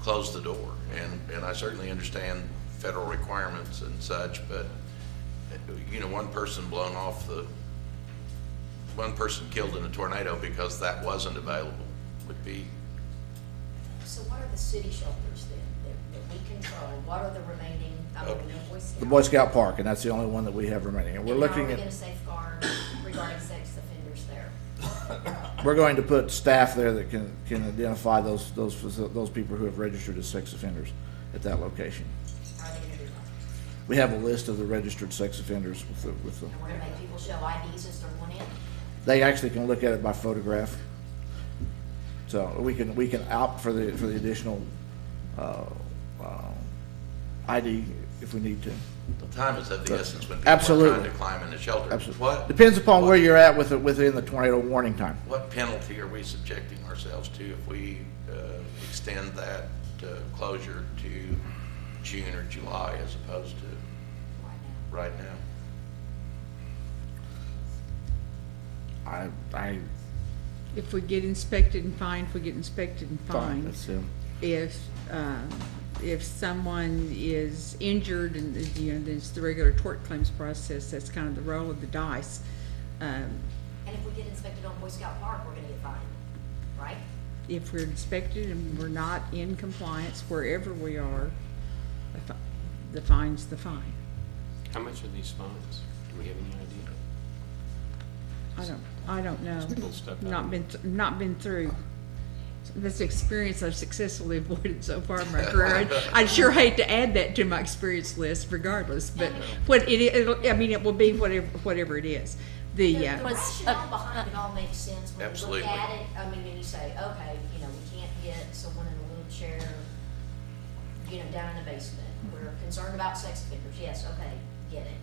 close the door. And I certainly understand federal requirements and such, but, you know, one person killed in a tornado because that wasn't available would be. So what are the city shelters then that we control? What are the remaining, I mean, we know Boy Scouts. The Boy Scout Park, and that's the only one that we have remaining. And we're looking How are we at, gonna safeguard regarding sex offenders there? we're going to put staff there that can identify those people who have registered as sex offenders at that location. How are they gonna do that? We have a list of the registered sex offenders with the, And we're gonna make people show IDs as they're going in? they actually can look at it by photograph. So we can opt for the additional ID if we need to. The time is of the essence when people Absolutely. are trying to climb in the shelter. Absolutely. Depends upon where you're at within the tornado warning time. What penalty are we subjecting ourselves to if we extend that closure to June or July as opposed to right now? If we get inspected and fined, we get inspected and Fine, fined. that's, If someone is injured and, you know, there's the regular tort claims process, that's kind of the roll of the dice. And if we get inspected on Boy Scout Park, we're gonna get fined, right? If we're inspected and we're not in compliance wherever we are, the fine's the fine. How much are these fines? Do we have any idea? I don't know. Just pull stuff out. Not been through this experience I've successfully avoided so far in my career. I'd sure hate to add that to my experience list regardless, but it will be whatever it is. The rationale behind it all makes sense when Absolutely. you look at it. I mean, and you say, okay, you know, we can't get someone in a wheelchair, you know, down in the basement. We're concerned about sex offenders. Yes, okay, get it.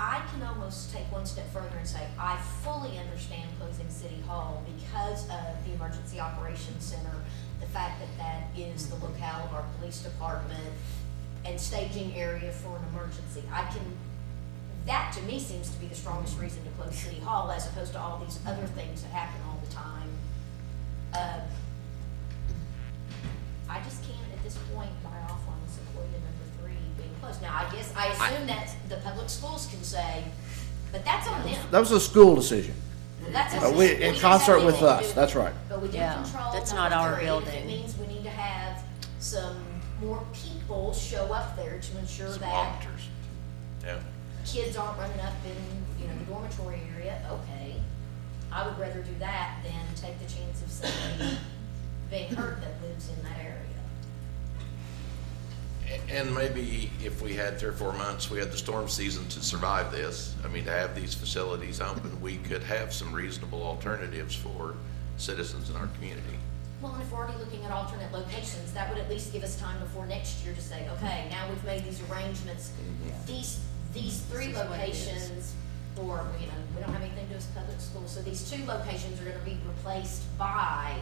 I can almost take one step further and say, I fully understand closing City Hall because of the Emergency Operations Center, the fact that that is the locale of our police department and staging area for an emergency. That to me seems to be the strongest reason to close City Hall as opposed to all these other things that happen all the time. I just can't at this point buy off on Sequoia number 3 being closed. Now, I assume that the public schools can say, but that's on them. that was a school decision. That's a We, system. in We concert don't have with anything to us, do that's with it. right. But we do Yeah, control that's number not our 3. If building. it means we need to have some more people show up there to ensure Some that monitors. Yeah. kids aren't running up in, you know, the dormitory area, okay. I would rather do that than take the chance of somebody being hurt that lives in that area. And maybe if we had 3 or 4 months, we had the storm season to survive this, I mean, to have these facilities open, we could have some reasonable alternatives for citizens in our community. Well, and if we're already looking at alternate locations, that would at least give us time before next year to say, okay, now we've made these arrangements. These 3 locations, or, you know, we don't have anything to do with public schools, so these 2 locations are gonna be replaced by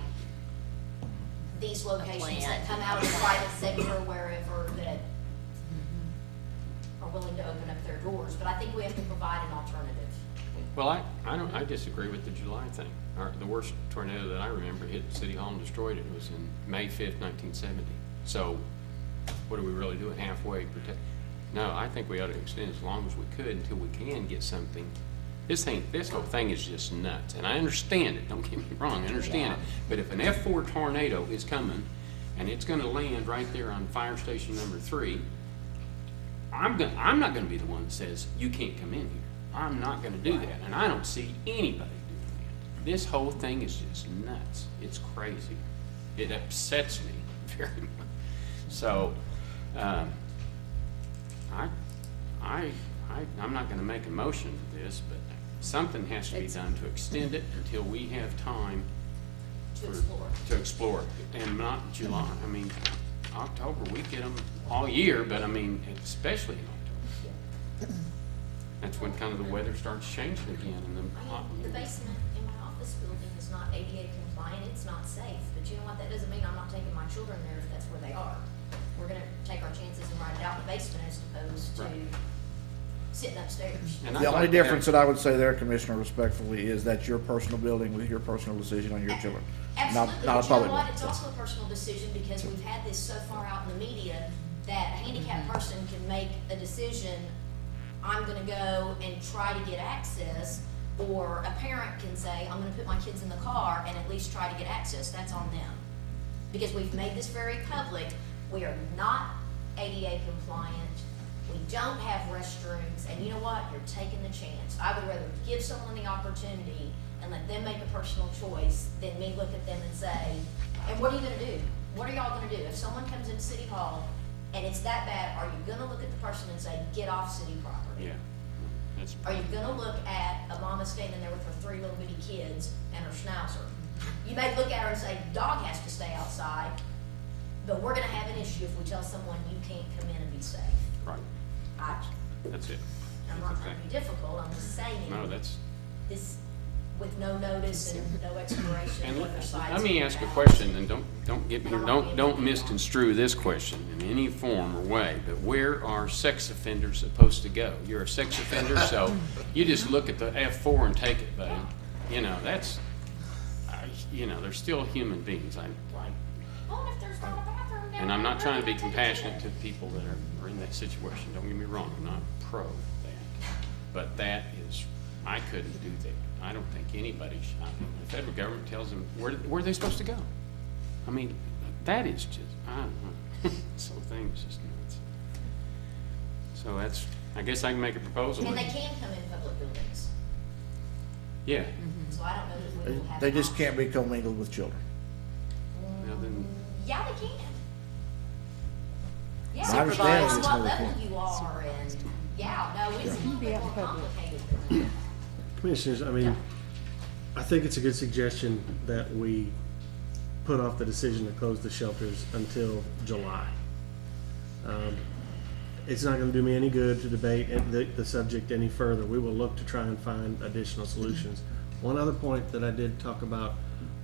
these locations that come out of the private sector, wherever that are willing to open up their doors, but I think we have to provide an alternative. Well, I disagree with the July thing. The worst tornado that I remember hit City Hall and destroyed it was in May 5th, 1970. So what are we really doing, halfway protect? No, I think we ought to extend as long as we could until we can get something. This whole thing is just nuts, and I understand it, don't get me wrong, I understand it. But if an F4 tornado is coming, and it's gonna land right there on fire station number 3, I'm not gonna be the one that says, you can't come in here. I'm not gonna do that, and I don't see anybody doing that. This whole thing is just nuts, it's crazy. It upsets me very much. So, I'm not gonna make a motion for this, but something has to be done to extend it until we have time to explore, and not July. I mean, October, we get them all year, but I mean, especially in October. That's when kind of the weather starts changing again, and The basement in my office building is not ADA compliant, it's not safe, but you know what, that doesn't mean I'm not taking my children there if that's where they are. We're gonna take our chances and ride it out in the basement as opposed to sitting upstairs. And The only difference that I would say there, Commissioner, respectfully, is that your personal building with your personal decision on your children. Not Absolutely, a but you public know what, one. it's also a personal decision because we've had this so far out in the media that a handicapped person can make a decision, I'm gonna go and try to get access, or a parent can say, I'm gonna put my kids in the car and at least try to get access, that's on them. Because we've made this very public, we are not ADA compliant, we don't have restrooms, and you know what, you're taking the chance. I would rather give someone the opportunity and let them make a personal choice than me look at them and say, and what are you gonna do? What are y'all gonna do? If someone comes into City Hall and it's that bad, are you gonna look at the person and say, get off city property? Yeah. That's, Are you gonna look at a mama standing there with her 3 little bitty kids and her schnauzer? You may look at her and say, dog has to stay outside, but we're gonna have an issue if we tell someone you can't come in and be safe. right, that's it. I'm not trying to be difficult, I'm just saying. No, that's, This, with no notice and no expiration, and whether sides. let me ask a out. question, and don't get me, don't misconstrue this question in any form or way, but where are sex offenders supposed to go? You're a sex offender, so you just look at the F4 and take it, buddy. You know, that's, they're still human beings. Well, and if there's not a bathroom down And I'm not there, trying to be we're gonna take compassionate it. to people that are in that situation, don't get me wrong, I'm not pro that. But that is, I couldn't do that. I don't think anybody should. I mean, the federal government tells them, where are they supposed to go? I mean, that is just, I don't know. So things just nuts. So that's, I guess I can make a proposal. And they can come in public buildings, Yeah, so I don't know that we will have. They an just option. can't be commingled with children. well then, Yeah, they can. Yeah, My understanding depending is on no, what they level can't. you are, and, yeah, no, it's a little bit more complicated than that. Commissioners, I mean, I think it's a good suggestion that we put off the decision to close the shelters until July. It's not gonna do me any good to debate the subject any further. We will look to try and find additional solutions. One other point that I did talk about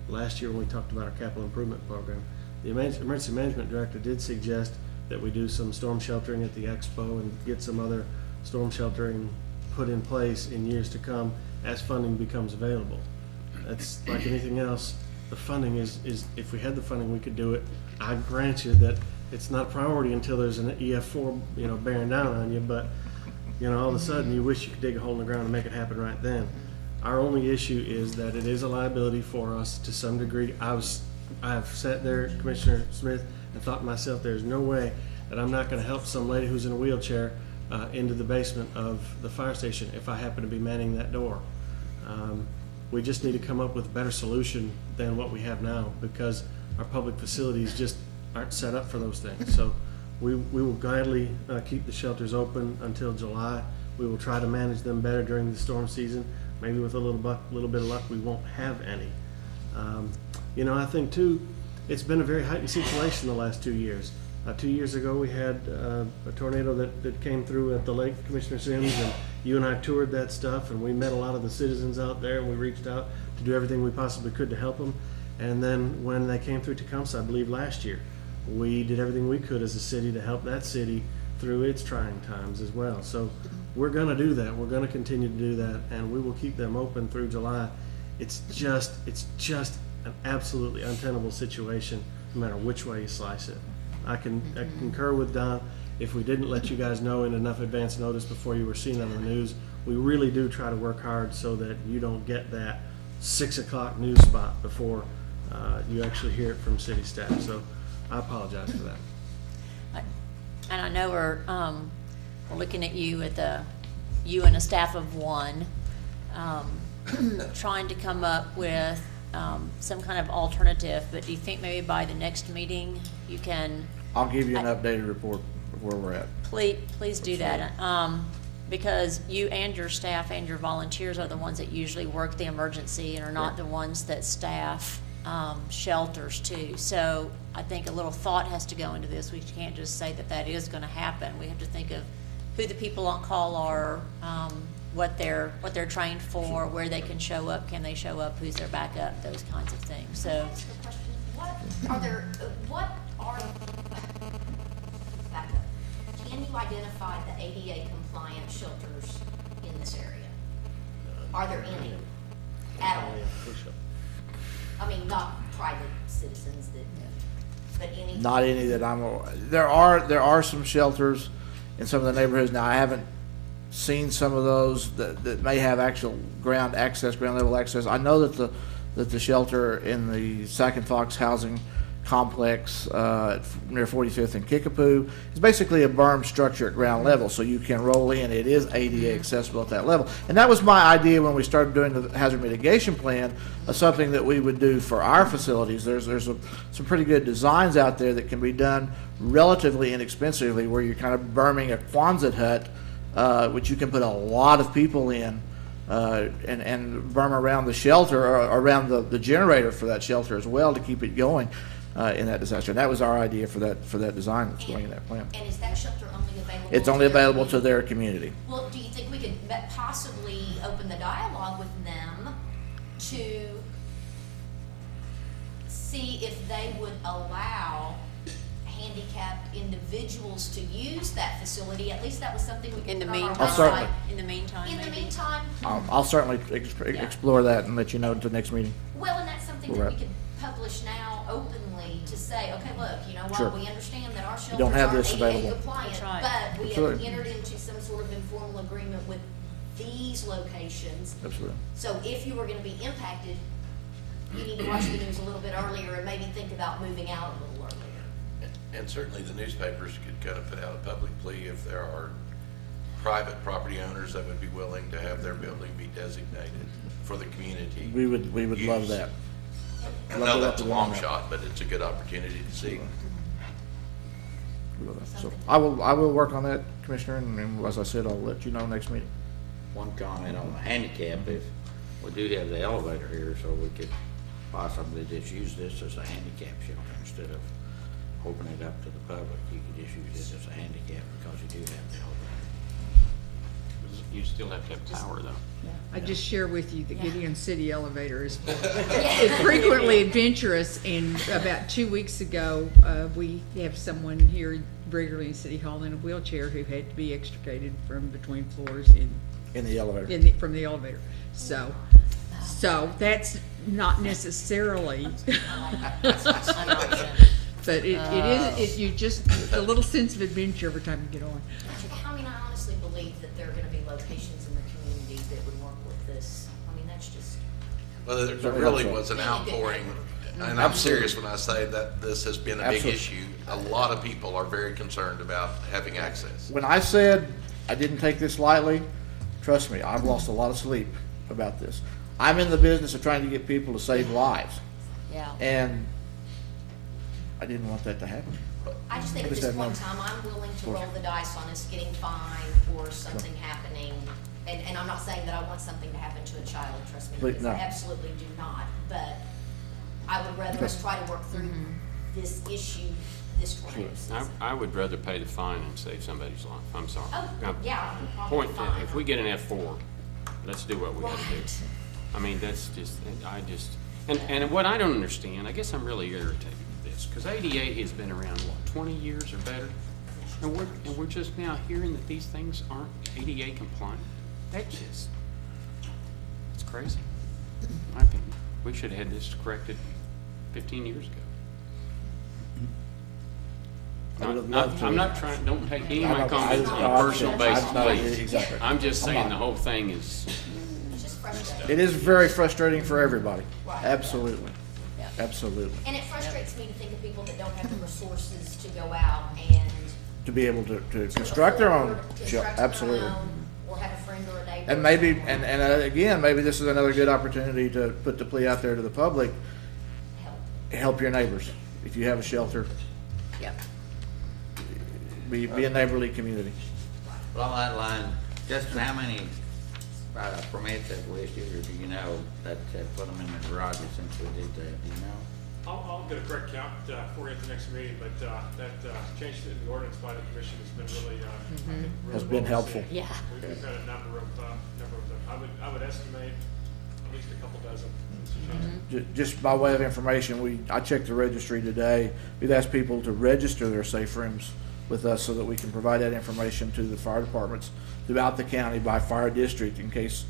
last year when we talked about our capital improvement program, the emergency management director did suggest that we do some storm sheltering at the expo and get some other storm sheltering put in place in years to come as funding becomes available. That's like anything else, the funding is, if we had the funding, we could do it. I grant you that it's not a priority until there's an EF4, bearing down on you, but, all of a sudden, you wish you could dig a hole in the ground and make it happen right then. Our only issue is that it is a liability for us to some degree. I've sat there, Commissioner Smith, and thought to myself, there's no way that I'm not gonna help some lady who's in a wheelchair into the basement of the fire station if I happen to be manning that door. We just need to come up with a better solution than what we have now, because our public facilities just aren't set up for those things. So we will gladly keep the shelters open until July. We will try to manage them better during the storm season. Maybe with a little bit of luck, we won't have any. I think too, it's been a very heightened situation the last 2 years. 2 years ago, we had a tornado that came through at the lake, Commissioner Sims, and you and I toured that stuff, and we met a lot of the citizens out there, and we reached out to do everything we possibly could to help them. And then when they came through Tecumseh, I believe last year, we did everything we could as a city to help that city through its trying times as well. So we're gonna do that. We're gonna continue to do that, and we will keep them open through July. It's just an absolutely untenable situation, no matter which way you slice it. I concur with Don. If we didn't let you guys know in enough advance notice before you were seen on the news, we really do try to work hard so that you don't get that 6 o'clock news spot before you actually hear it from city staff. So I apologize for that. And I know we're looking at you you and a staff of one, trying to come up with some kind of alternative, but do you think maybe by the next meeting you can, I'll give you an updated report of where we're at. please do that? Because you and your staff and your volunteers are the ones that usually work the emergency and are not the ones that staff shelters too. So I think a little thought has to go into this. We can't just say that that is gonna happen. We have to think of who the people on call are, what they're trained for, where they can show up, can they show up, who's their backup, those kinds of things. So, Can I ask a question? Back up. Can you identify the ADA compliant shelters in this area? Are there any at all? I mean, not private citizens but any? Not any that I'm aware. There are some shelters in some of the neighborhoods. Now, I haven't seen some of those that may have actual ground level access. I know that the shelter in the Sac and Fox housing complex near 45th and Kickapoo is basically a berm structure at ground level, so you can roll in. It is ADA accessible at that level. And that was my idea when we started doing the hazard mitigation plan, of something that we would do for our facilities. There's some pretty good designs out there that can be done relatively inexpensively, where you're kind of berming a Quonset hut, which you can put a lot of people in, and berm around the shelter, or around the generator for that shelter as well, to keep it going in that disaster. And that was our idea for that design that's going in that plan. And is that shelter only available? It's only available to their community. Well, do you think we could possibly open the dialogue with them to see if they would allow handicapped individuals to use that facility? At least that was something we could in the put on our meantime, website. in the meantime, In the maybe? meantime, I'll certainly explore that and let you know at the next meeting. well, and that's something We're that we at. could publish now openly to say, okay, look, you know Sure. what, we understand that our You don't shelters have aren't this ADA available. compliant, That's right. but we have Absolutely. entered into some sort of informal agreement with these locations. Absolutely. So if you were gonna be impacted, you need to watch the news a little bit earlier and maybe think about moving out a little earlier. And certainly the newspapers could kind of put out a public plea if there are private property owners that would be willing to have their building be designated for the community. We would love use. that. I Love know to that's a have long that. shot, but it's a good opportunity to see. So I will work on that, Commissioner, and as I said, I'll let you know next meeting. One comment on the handicap, if we do have the elevator here, so we could possibly just use this as a handicap shelter instead of opening it up to the public. You could just use this as a handicap because you do have the elevator. You still have to have power, though. I just share with you the Gideon City elevator is frequently adventurous, and about 2 weeks ago, we have someone here regularly in City Hall in a wheelchair who had to be extricated from between floors In the elevator. from the elevator. So that's not necessarily, but it is, you just, a little sense of adventure every time you get on. I mean, I honestly believe that there are gonna be locations in the community that would work with this. I mean, that's just. Well, there really was an outpouring, and I'm serious when I say that this has been a big Absolutely. issue. A lot of people are very concerned about having access. When I said I didn't take this lightly, trust me, I've lost a lot of sleep about this. I'm in the business of trying to get people to save lives, Yeah. and I didn't want that to happen. I just think I at just this have point in no- time, I'm willing to roll the dice on us getting fined or something happening. And I'm not saying that I want something to happen to a child, trust me, Please, because no. I absolutely do not. But I would rather us try to work through this issue this tornado season. I would rather pay the fine and save somebody's life. I'm sorry. Oh, Now, yeah, probably Point, fine. if we get an F4, let's do what we gotta do. Right. I mean, that's just, and what I don't understand, I guess I'm really irritated with this, because ADA has been around, what, 20 years or better? And we're just now hearing that these things aren't ADA compliant. It's crazy, in my opinion. We should have had this corrected 15 years ago. I would have Not- loved to. I'm not trying, don't take any of my I don't- comments on I- a personal basis, I- I- please. exactly. I'm just I'm saying not. the whole thing is, It's just frustrating. It is very frustrating for everybody. Right. Absolutely. Yeah. Absolutely. And it frustrates me to think of people that don't have the resources to go out and. To be able to construct their own, afford, construct their absolutely. own, or have a friend or a neighbor. And or maybe, someone. again, maybe this is another good opportunity to put the plea out there to the public. Help your neighbors. If you have a shelter, Yep. be a neighborly community. Well, on that line, Justin, how many permits have we issued, or do you know, that put them in the garages since we did that, do you know? I'll get a correct count for you at the next meeting, but that change in the ordinance by the commission has been really, I think, really Has been well helpful. received. Yeah. We've had a number of them. I would estimate at least a couple dozen. Just by way of information, I checked the registry today. We've asked people to register their safe rooms with us so that we can provide that information to the fire departments throughout the county by fire district in case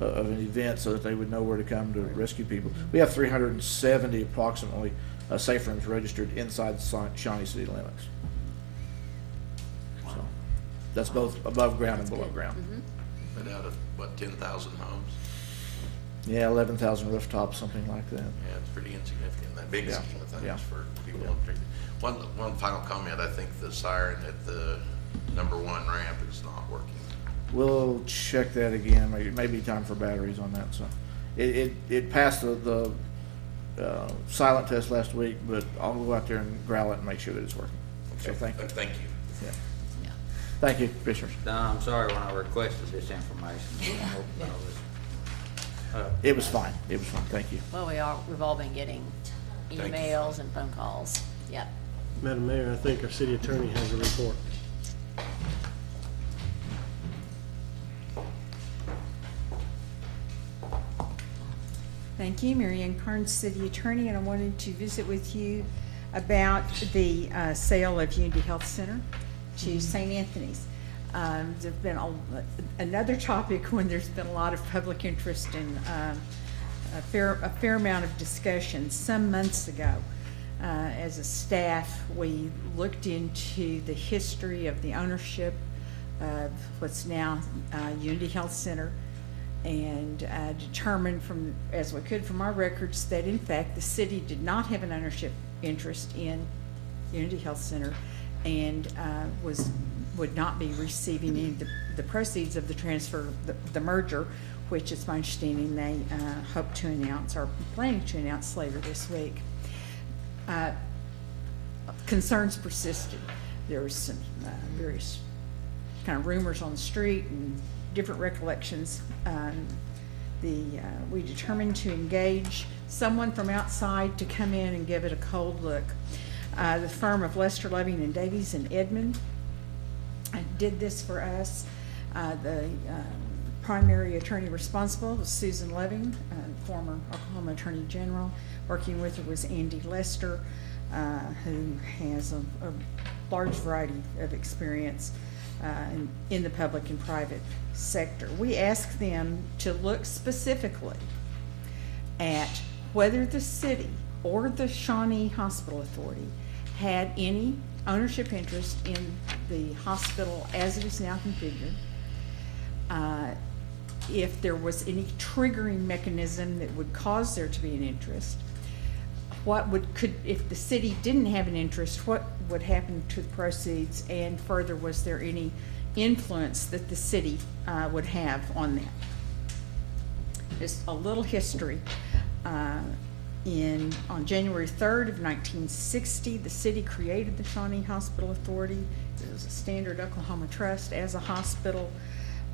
of an event, so that they would know where to come to rescue people. We have 370 approximately safe rooms registered inside the Shawnee city limits. So that's both above ground and below ground. But out of, what, 10,000 homes? Yeah, 11,000 rooftops, something like that. Yeah, it's pretty insignificant in that big Yeah, scheme of things yeah. for people in particular. One final comment, I think the siren at the number 1 ramp is not working. We'll check that again. Maybe time for batteries on that. So it passed the silent test last week, but I'll go out there and growl it and make sure that it's working. So Okay, thank you. thank you. Yeah. Yeah. Thank you, Commissioners. Don, I'm sorry when I requested this information. I hope that was, It was fine. It was fine. Thank you. Well, we've all been getting Thank you. emails and phone calls. Yep. Madam Mayor, I think our city attorney has a report. Thank you, Mary Ann Carnes, City Attorney, and I wanted to visit with you about the sale of Unity Health Center to St. Anthony's. There's been another topic when there's been a lot of public interest and a fair amount of discussion. Some months ago, as a staff, we looked into the history of the ownership of what's now Unity Health Center, and determined as we could from our records that in fact the city did not have an ownership interest in Unity Health Center, and would not be receiving any of the proceeds of the transfer, the merger, which is my understanding they hope to announce or planning to announce later this week. Concerns persisted. There was some various kind of rumors on the street and different recollections. We determined to engage someone from outside to come in and give it a cold look. The firm of Lester, Loving and Davies in Edmond did this for us. The primary attorney responsible was Susan Loving, former Oklahoma Attorney General. Working with her was Andy Lester, who has a large variety of experience in the public and private sector. We asked them to look specifically at whether the city or the Shawnee Hospital Authority had any ownership interest in the hospital as it is now configured, if there was any triggering mechanism that would cause there to be an interest, if the city didn't have an interest, what would happen to the proceeds, and further, was there any influence that the city would have on that? Just a little history. On January 3rd of 1960, the city created the Shawnee Hospital Authority. It was a standard Oklahoma trust as a hospital,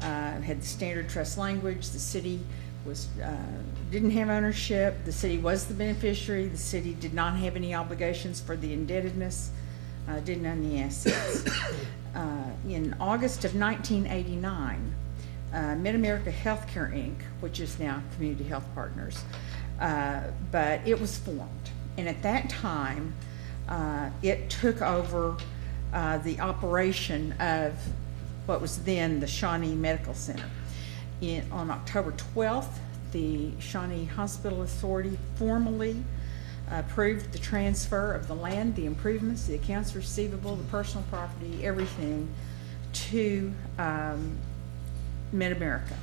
had the standard trust language. The city didn't have ownership. The city was the beneficiary. The city did not have any obligations for the indebtedness, didn't own the assets. In August of 1989, Mid-America Healthcare Inc., which is now Community Health Partners, but it was formed. And at that time, it took over the operation of what was then the Shawnee Medical Center. On October 12th, the Shawnee Hospital Authority formally approved the transfer of the land, the improvements, the accounts receivable, the personal property, everything to Mid-America.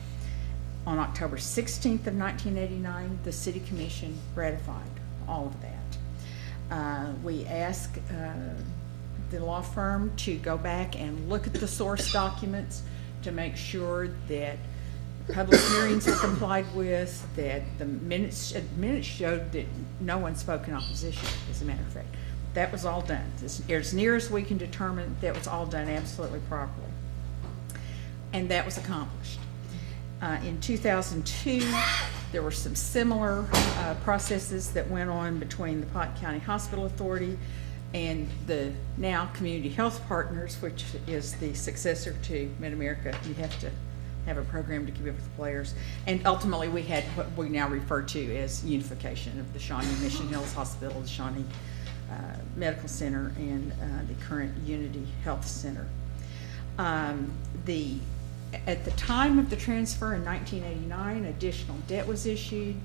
On October 16th of 1989, the City Commission ratified all of that. We asked the law firm to go back and look at the source documents to make sure that public hearings are complied with, that the minutes showed that no one spoke in opposition, as a matter of fact. That was all done. As near as we can determine, that was all done absolutely properly. And that was accomplished. In 2002, there were some similar processes that went on between the Pike County Hospital Authority and the now Community Health Partners, which is the successor to Mid-America. You have to have a program to keep up with the players. And ultimately, we had what we now refer to as unification of the Shawnee Mission Hills Hospital, the Shawnee Medical Center, and the current Unity Health Center. At the time of the transfer in 1989, additional debt was issued.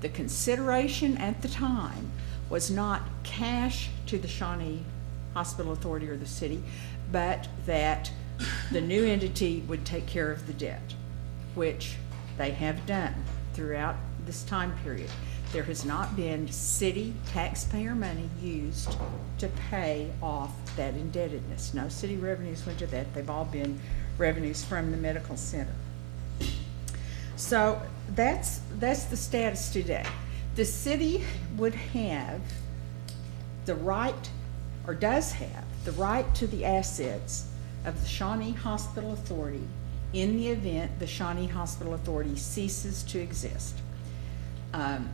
The consideration at the time was not cash to the Shawnee Hospital Authority or the city, but that the new entity would take care of the debt, which they have done throughout this time period. There has not been city taxpayer money used to pay off that indebtedness. No city revenues went to that. They've all been revenues from the medical center. So that's the status today. The city would have the right, or does have the right to the assets of the Shawnee Hospital Authority in the event the Shawnee Hospital Authority ceases to exist.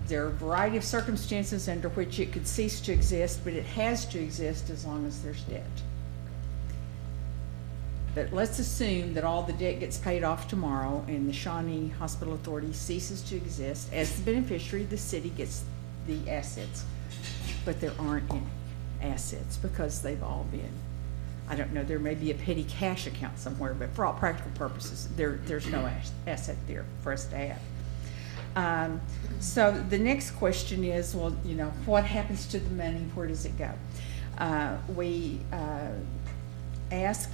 There are a variety of circumstances under which it could cease to exist, but it has to exist as long as there's debt. But let's assume that all the debt gets paid off tomorrow and the Shawnee Hospital Authority ceases to exist. As the beneficiary, the city gets the assets, but there aren't any assets because they've all been, I don't know, there may be a petty cash account somewhere, but for all practical purposes, there's no asset there for us to have. So the next question is, well, you know, what happens to the money? Where does it go? We ask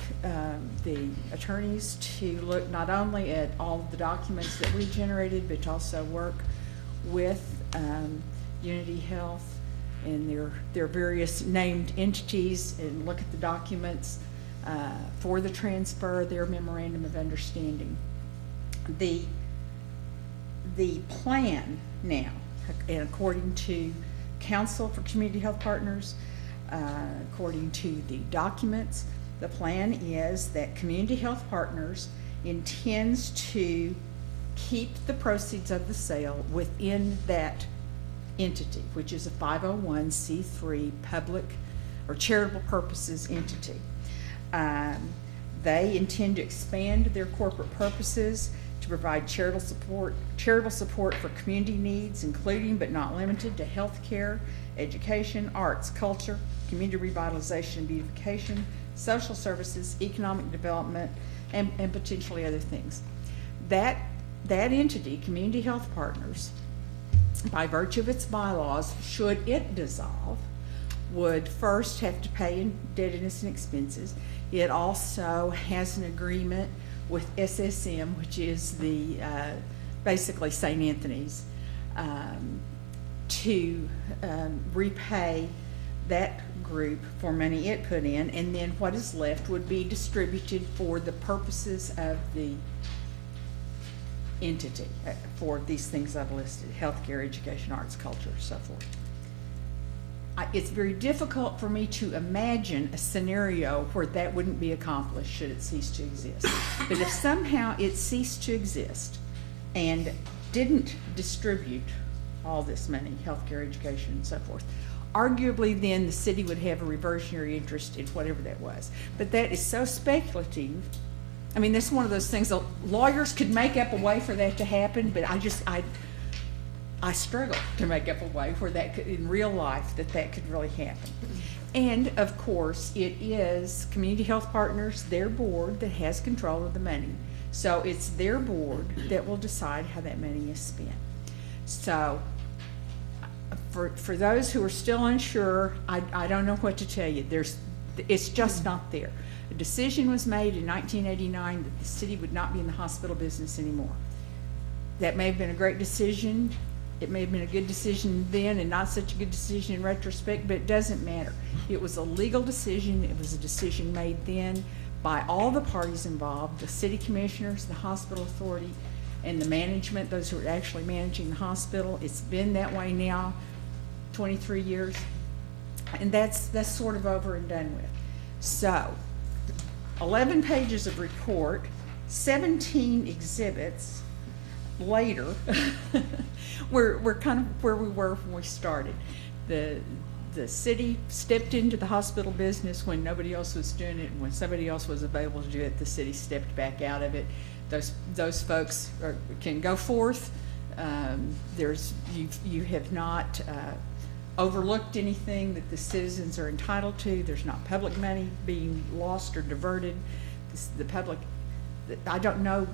the attorneys to look not only at all of the documents that we generated, but also work with Unity Health and their various named entities and look at the documents for the transfer, their memorandum of understanding. The plan now, and according to Council for Community Health Partners, according to the documents, the plan is that Community Health Partners intends to keep the proceeds of the sale within that entity, which is a 501c3 public or charitable purposes entity. They intend to expand their corporate purposes to provide charitable support for community needs, including but not limited to healthcare, education, arts, culture, community revitalization and beautification, social services, economic development, and potentially other things. That entity, Community Health Partners, by virtue of its bylaws, should it dissolve, would first have to pay indebtedness and expenses. It also has an agreement with SSM, which is the basically St. Anthony's, to repay that group for money it put in, and then what is left would be distributed for the purposes of the entity, for these things I've listed: healthcare, education, arts, culture, so forth. It's very difficult for me to imagine a scenario where that wouldn't be accomplished should it cease to exist. But if somehow it ceased to exist and didn't distribute all this money, healthcare, education, and so forth, arguably then the city would have a reversionary interest in whatever that was. But that is so speculative. I mean, that's one of those things that lawyers could make up a way for that to happen, but I struggle to make up a way where that could, in real life, that could really happen. And of course, it is Community Health Partners, their board, that has control of the money. So it's their board that will decide how that money is spent. So for those who are still unsure, I don't know what to tell you. It's just not there. A decision was made in 1989 that the city would not be in the hospital business anymore. That may have been a great decision. It may have been a good decision then and not such a good decision in retrospect, but it doesn't matter. It was a legal decision. It was a decision made then by all the parties involved, the city commissioners, the hospital authority, and the management, those who are actually managing the hospital. It's been that way now 23 years, and that's sort of over and done with. So 11 pages of report, 17 exhibits later, we're kind of where we were when we started. The city stepped into the hospital business when nobody else was doing it, and when somebody else was available to do it, the city stepped back out of it. Those folks can go forth. You have not overlooked anything that the citizens are entitled to. There's not public money being lost or diverted. The public, I don't know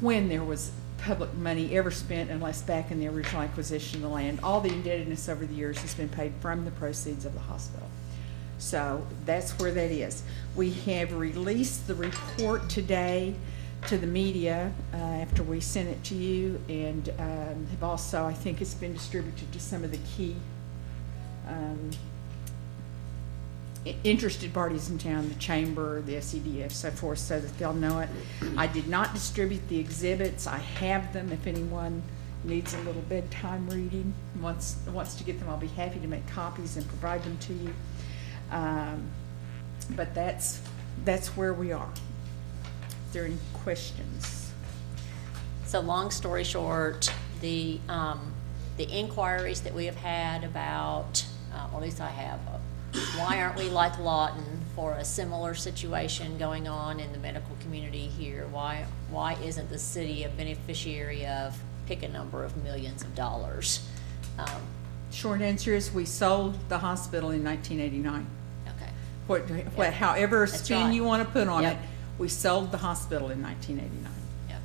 when there was public money ever spent unless back in the original acquisition of the land. All the indebtedness over the years has been paid from the proceeds of the hospital. So that's where that is. We have released the report today to the media after we sent it to you, and have also, I think it's been distributed to some of the key interested parties in town, the chamber, the SEDF, so forth, so that they'll know it. I did not distribute the exhibits. I have them. If anyone needs a little bedtime reading, wants to get them, I'll be happy to make copies and provide them to you. But that's where we are. Is there any questions? So long story short, the inquiries that we have had about, or at least I have, why aren't we like Lawton for a similar situation going on in the medical community here? Why isn't the city a beneficiary of pick a number of millions of dollars? Short answer is we sold the hospital in 1989. Okay. However That's spin right. you want to put on Yep. it, we sold the hospital in 1989. Yep.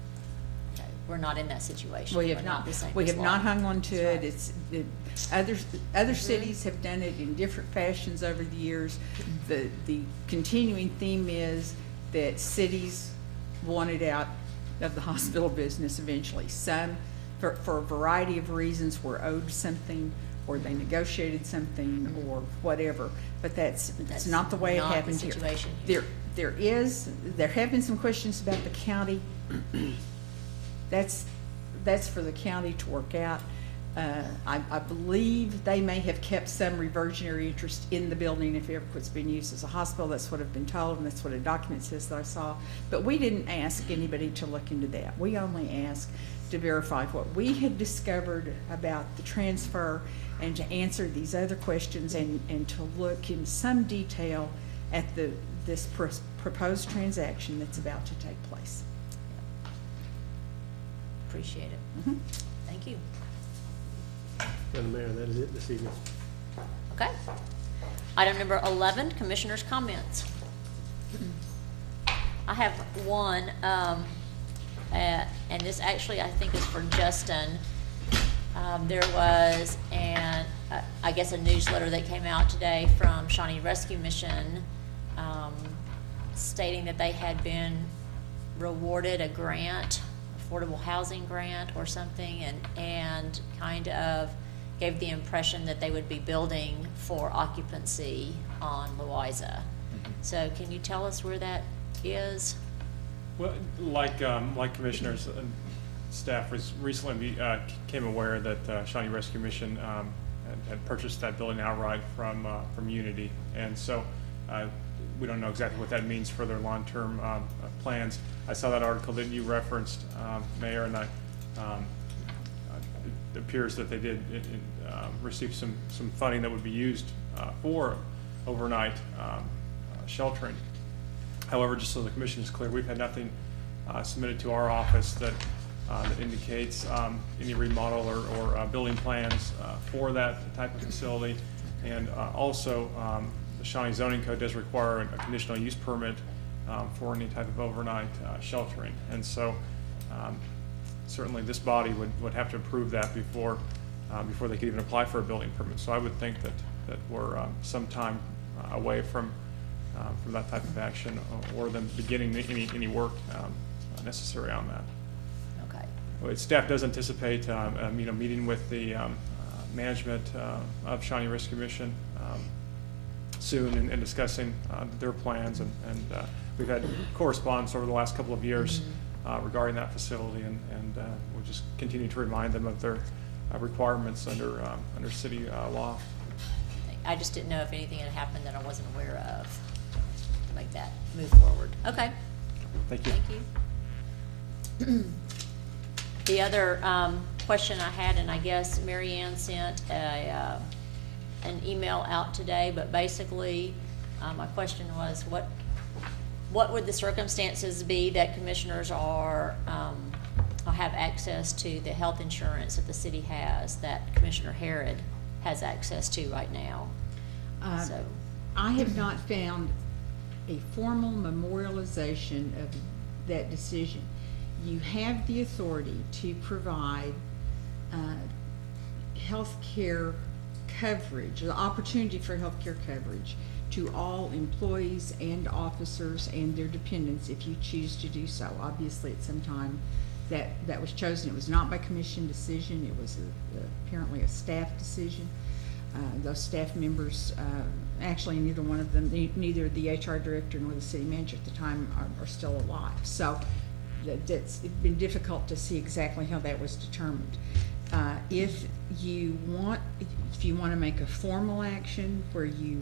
Okay. We're not in that situation. We have We're not, the same we as have not Lawton. hung on to it. That's right. Other cities have done it in different fashions over the years. The continuing theme is that cities wanted out of the hospital business eventually. Some, for a variety of reasons, were owed something, or they negotiated something, or whatever. But that's not the way it not the happened here. situation here. There have been some questions about the county. That's for the county to work out. I believe they may have kept some reversionary interest in the building if ever it's been used as a hospital. That's what I've been told, and that's what a document says that I saw. But we didn't ask anybody to look into that. We only asked to verify what we had discovered about the transfer, and to answer these other questions, and to look in some detail at this proposed transaction that's about to take place. Appreciate it. Mhm. Thank you. Madam Mayor, that is it this evening. Okay. Item number 11, commissioners' comments. I have one, and this actually I think is for Justin. There was I guess a newsletter that came out today from Shawnee Rescue Mission, stating that they had been rewarded a grant, affordable housing grant or something, and kind of gave the impression that they would be building for occupancy on Louisa. So can you tell us where that is? Well, like commissioners and staff recently became aware that Shawnee Rescue Mission had purchased that building outright from Unity, and so we don't know exactly what that means for their long-term plans. I saw that article that you referenced, Mayor, and it appears that they did receive some funding that would be used for overnight sheltering. However, just so the commission is clear, we've had nothing submitted to our office that indicates any remodel or building plans for that type of facility. And also, the Shawnee zoning code does require a conditional use permit for any type of overnight sheltering. And so certainly this body would have to approve that before they could even apply for a building permit. So I would think that we're some time away from that type of action, or them beginning any work necessary on that. Okay. Well, staff does anticipate meeting with the management of Shawnee Rescue Mission soon, and discussing their plans, and we've had correspondence over the last couple of years regarding that facility, and we'll just continue to remind them of their requirements under city law. I just didn't know if anything had happened that I wasn't aware of to make that move forward. Okay. Thank you. Thank you. The other question I had, and I guess Mary Ann sent an email out today, but basically, my question was, what would the circumstances be that commissioners are, will have access to the health insurance that the city has, that Commissioner Harrod has access to right now? So, I have not found a formal memorialization of that decision. You have the authority to provide health care coverage, the opportunity for health care coverage to all employees and officers and their dependents if you choose to do so. Obviously, at some time that was chosen. It was not by commission decision. It was apparently a staff decision. Those staff members, actually neither one of them, neither the HR director nor the city manager at the time are still alive. So it's been difficult to see exactly how that was determined. If you want to make a formal action where you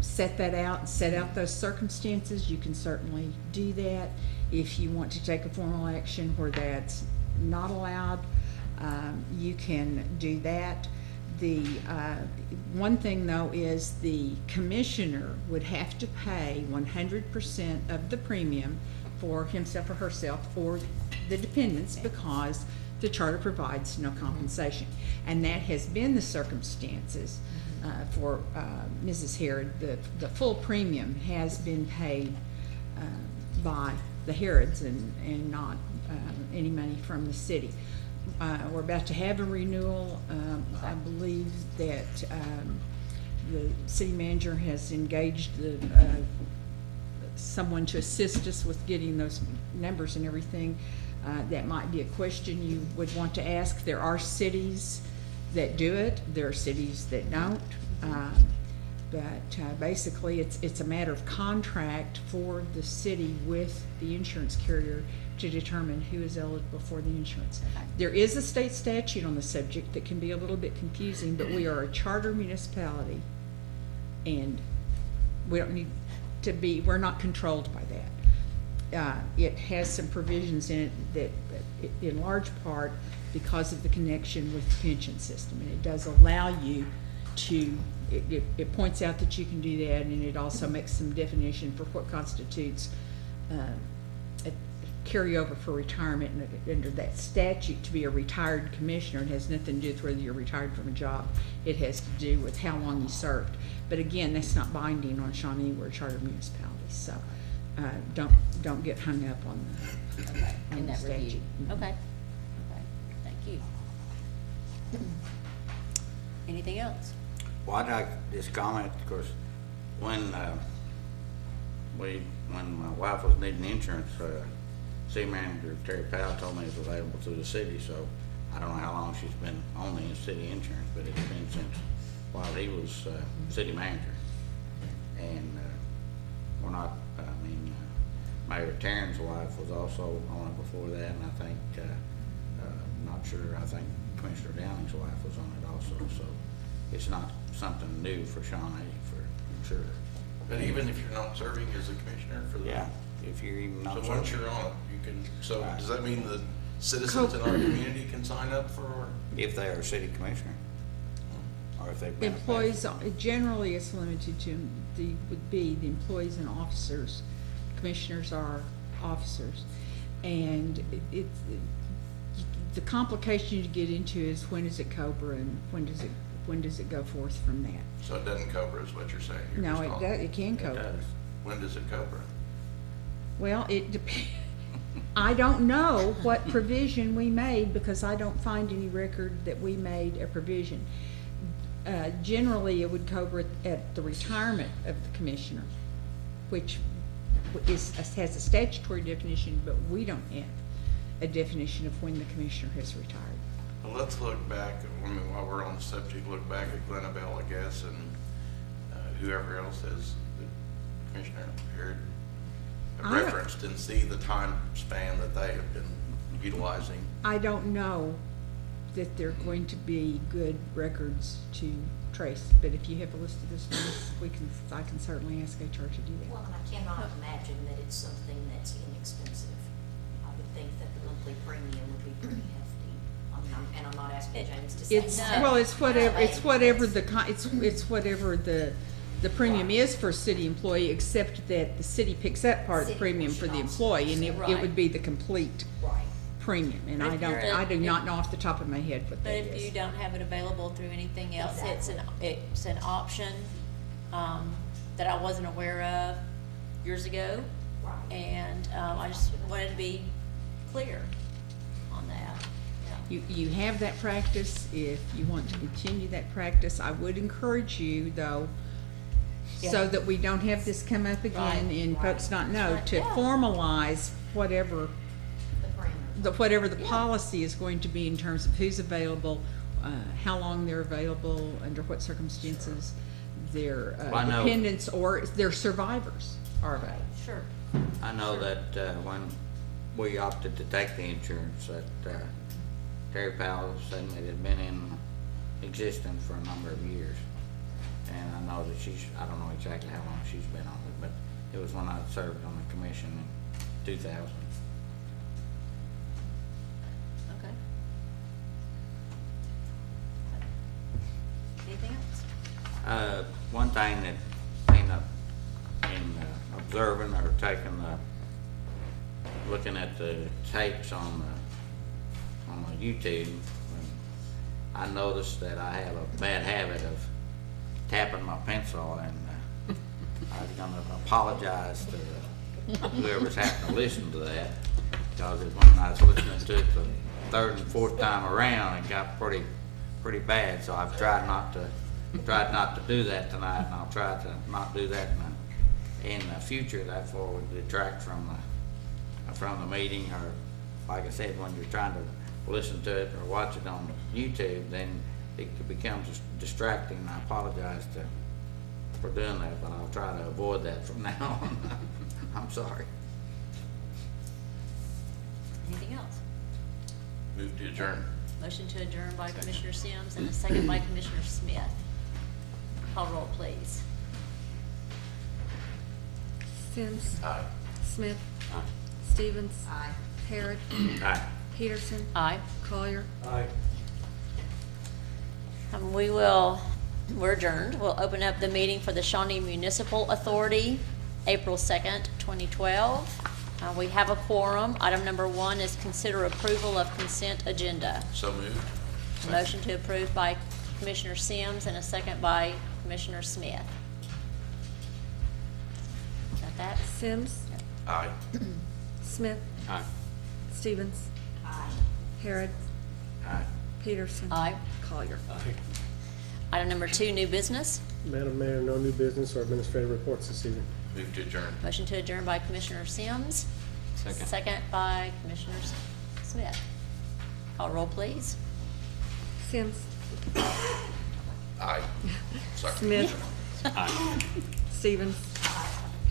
set that out and set out those circumstances, you can certainly do that. If you want to take a formal action where that's not allowed, you can do that. The one thing though is the commissioner would have to pay 100% of the premium for himself or herself or the dependents because the charter provides no compensation. And that has been the circumstances for Mrs. Harrod. The full premium has been paid by the Harrods and not any money from the city. We're about to have a renewal. I believe that the city manager has engaged someone to assist us with getting those numbers and everything. That might be a question you would want to ask. There are cities that do it. There are cities that don't. But basically, it's a matter of contract for the city with the insurance carrier to determine who is eligible for the insurance. There is a state statute on the subject that can be a little bit confusing, but we are a charter municipality, and we don't need to be, we're not controlled by that. It has some provisions in it that, in large part, because of the connection with the pension system, and it does allow you to, it points out that you can do that, and it also makes some definition for what constitutes a carryover for retirement. And under that statute, to be a retired commissioner, it has nothing to do with whether you're retired from a job. It has to do with how long you served. But again, that's not binding on Shawnee. We're a charter municipality, so don't get hung up on the, in that statute. review. Mhm. Okay. Okay. Thank you. Anything else? Well, I'd like to just comment, of course, when my wife was needing insurance, city manager Terry Powell told me it was available through the city, so I don't know how long she's been on the city insurance, but it's been since while he was city manager. And we're not, Mayor Tarrant's wife was also on it before that, and I think, not sure, I think Commissioner Downing's wife was on it also, so it's not something new for Shawnee, for sure. But even if you're not serving as a commissioner for the. Yeah, if you're even not. So once serving. you're on it, you can, so Right. does that mean the citizens in our community can sign up for? If they are a city commissioner, or if they've been. Employees, generally it's limited to would be the employees and officers. Commissioners are officers. And the complication you get into is when is it COBRA and when does it go forth from that? So it doesn't cover is what you're saying? You're No, just it can COBRA. does. When does it cover? Well, it depends. I don't know what provision we made because I don't find any record that we made a provision. Generally, it would cover at the retirement of the commissioner, which has a statutory definition, but we don't have a definition of when the commissioner has retired. Well, let's look back, while we're on the subject, look back at Glenabelle, I guess, and whoever else has, Commissioner Harrod I- referenced and see the time span that they have been utilizing. I don't know that they're going to be good records to trace, but if you have a list of those things, I can certainly ask HR to do that. Well, and I cannot imagine that it's something that's inexpensive. I would think that the monthly premium would be pretty hefty. And I'm not asking James to say It's, no. well, it's whatever, it's whatever It's- it's whatever the premium is for a city employee, except that the city picks up part of the City premium for the portion also. employee, and it Right. would be the complete Right. premium, and But if you're I do if- not know off the top of my head what But that if you is. don't have it available through anything else, it's an option, that I wasn't aware of years ago. Right. And, I just wanted to be clear on that, yeah. You have that practice. If you want to continue that practice, I would encourage you, though, so Yeah. that we don't have this come up again Right, and folks not know, Right, to yeah. formalize whatever The parameters. whatever the policy is going to be in terms of who's available, how long they're available, under what circumstances their Well, I know- dependents or their survivors are available. Sure. I know that, when we opted to take the insurance, that, Terry Powell said that it had been in existence for a number of years. And I know that I don't know exactly how long she's been on it, but it was when I served on the commission in 2000. Okay. Anything else? One thing that in observing or taking looking at the tapes on the YouTube, I noticed that I have a bad habit of tapping my pencil, and I was gonna apologize to whoever's having to listen to that, because when I was listening to it the third and fourth time around, it got pretty bad. So I've tried not to do that tonight, and I'll try to not do that in the future. Therefore, would detract from the meeting, or like I said, when you're trying to listen to it or watch it on YouTube, then it becomes distracting. And I apologize for doing that, but I'll try to avoid that from now on. I'm sorry. Anything else? Move to adjourn. Motion to adjourn by Commissioner Sims and a second by Commissioner Smith. Call roll, please. Sims, Aye. Smith, Aye. Stevens, Aye. Harrod, Aye. Peterson, Aye. Collier. Aye. We're adjourned. We'll open up the meeting for the Shawnee Municipal Authority, April 2nd, 2012. We have a quorum. Item number 1 is consider approval of consent agenda. So moved. Motion to approve by Commissioner Sims and a second by Commissioner Smith. Got that? Sims, Aye. Smith, Aye. Stevens, Aye. Harrod, Aye. Peterson. Aye. Collier. Aye. Item number 2, new business. Madam Mayor, no new business or administrative reports this evening. Move to adjourn. Motion to adjourn by Commissioner Sims. Second. Second by Commissioner Smith. Call roll, please. Sims, Aye. Sorry. Smith, Aye. Stevens,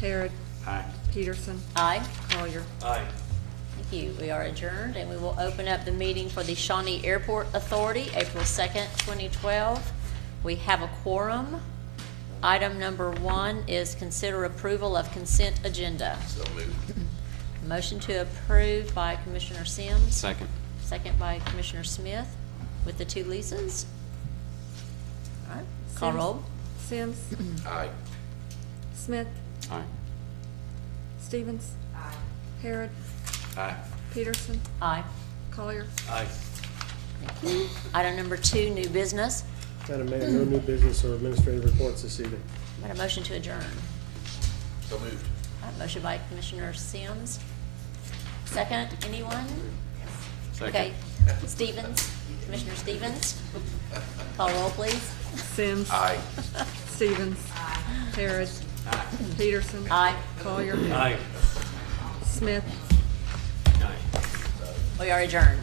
Harrod, Aye. Peterson, Aye. Collier. Aye. Thank you. We are adjourned, and we will open up the meeting for the Shawnee Airport Authority, April 2nd, 2012. We have a quorum. Item number 1 is consider approval of consent agenda. So moved. Motion to approve by Commissioner Sims. Second. Second by Commissioner Smith with the 2 leases. All right, call Sims. roll. Sims, Aye. Smith, Aye. Stevens, Aye. Harrod, Aye. Peterson, Aye. Collier. Aye. Thank you. Item number 2, new business. Madam Mayor, no new business or administrative reports this evening. Got a motion to adjourn. So moved. All right, motion by Commissioner Sims. Second, anyone? Second. Okay, Stevens, Commissioner Stevens. Call roll, please. Sims, Aye. Stevens, Harrod, Peterson, Aye. Collier, Aye. Smith. Aye. We are adjourned.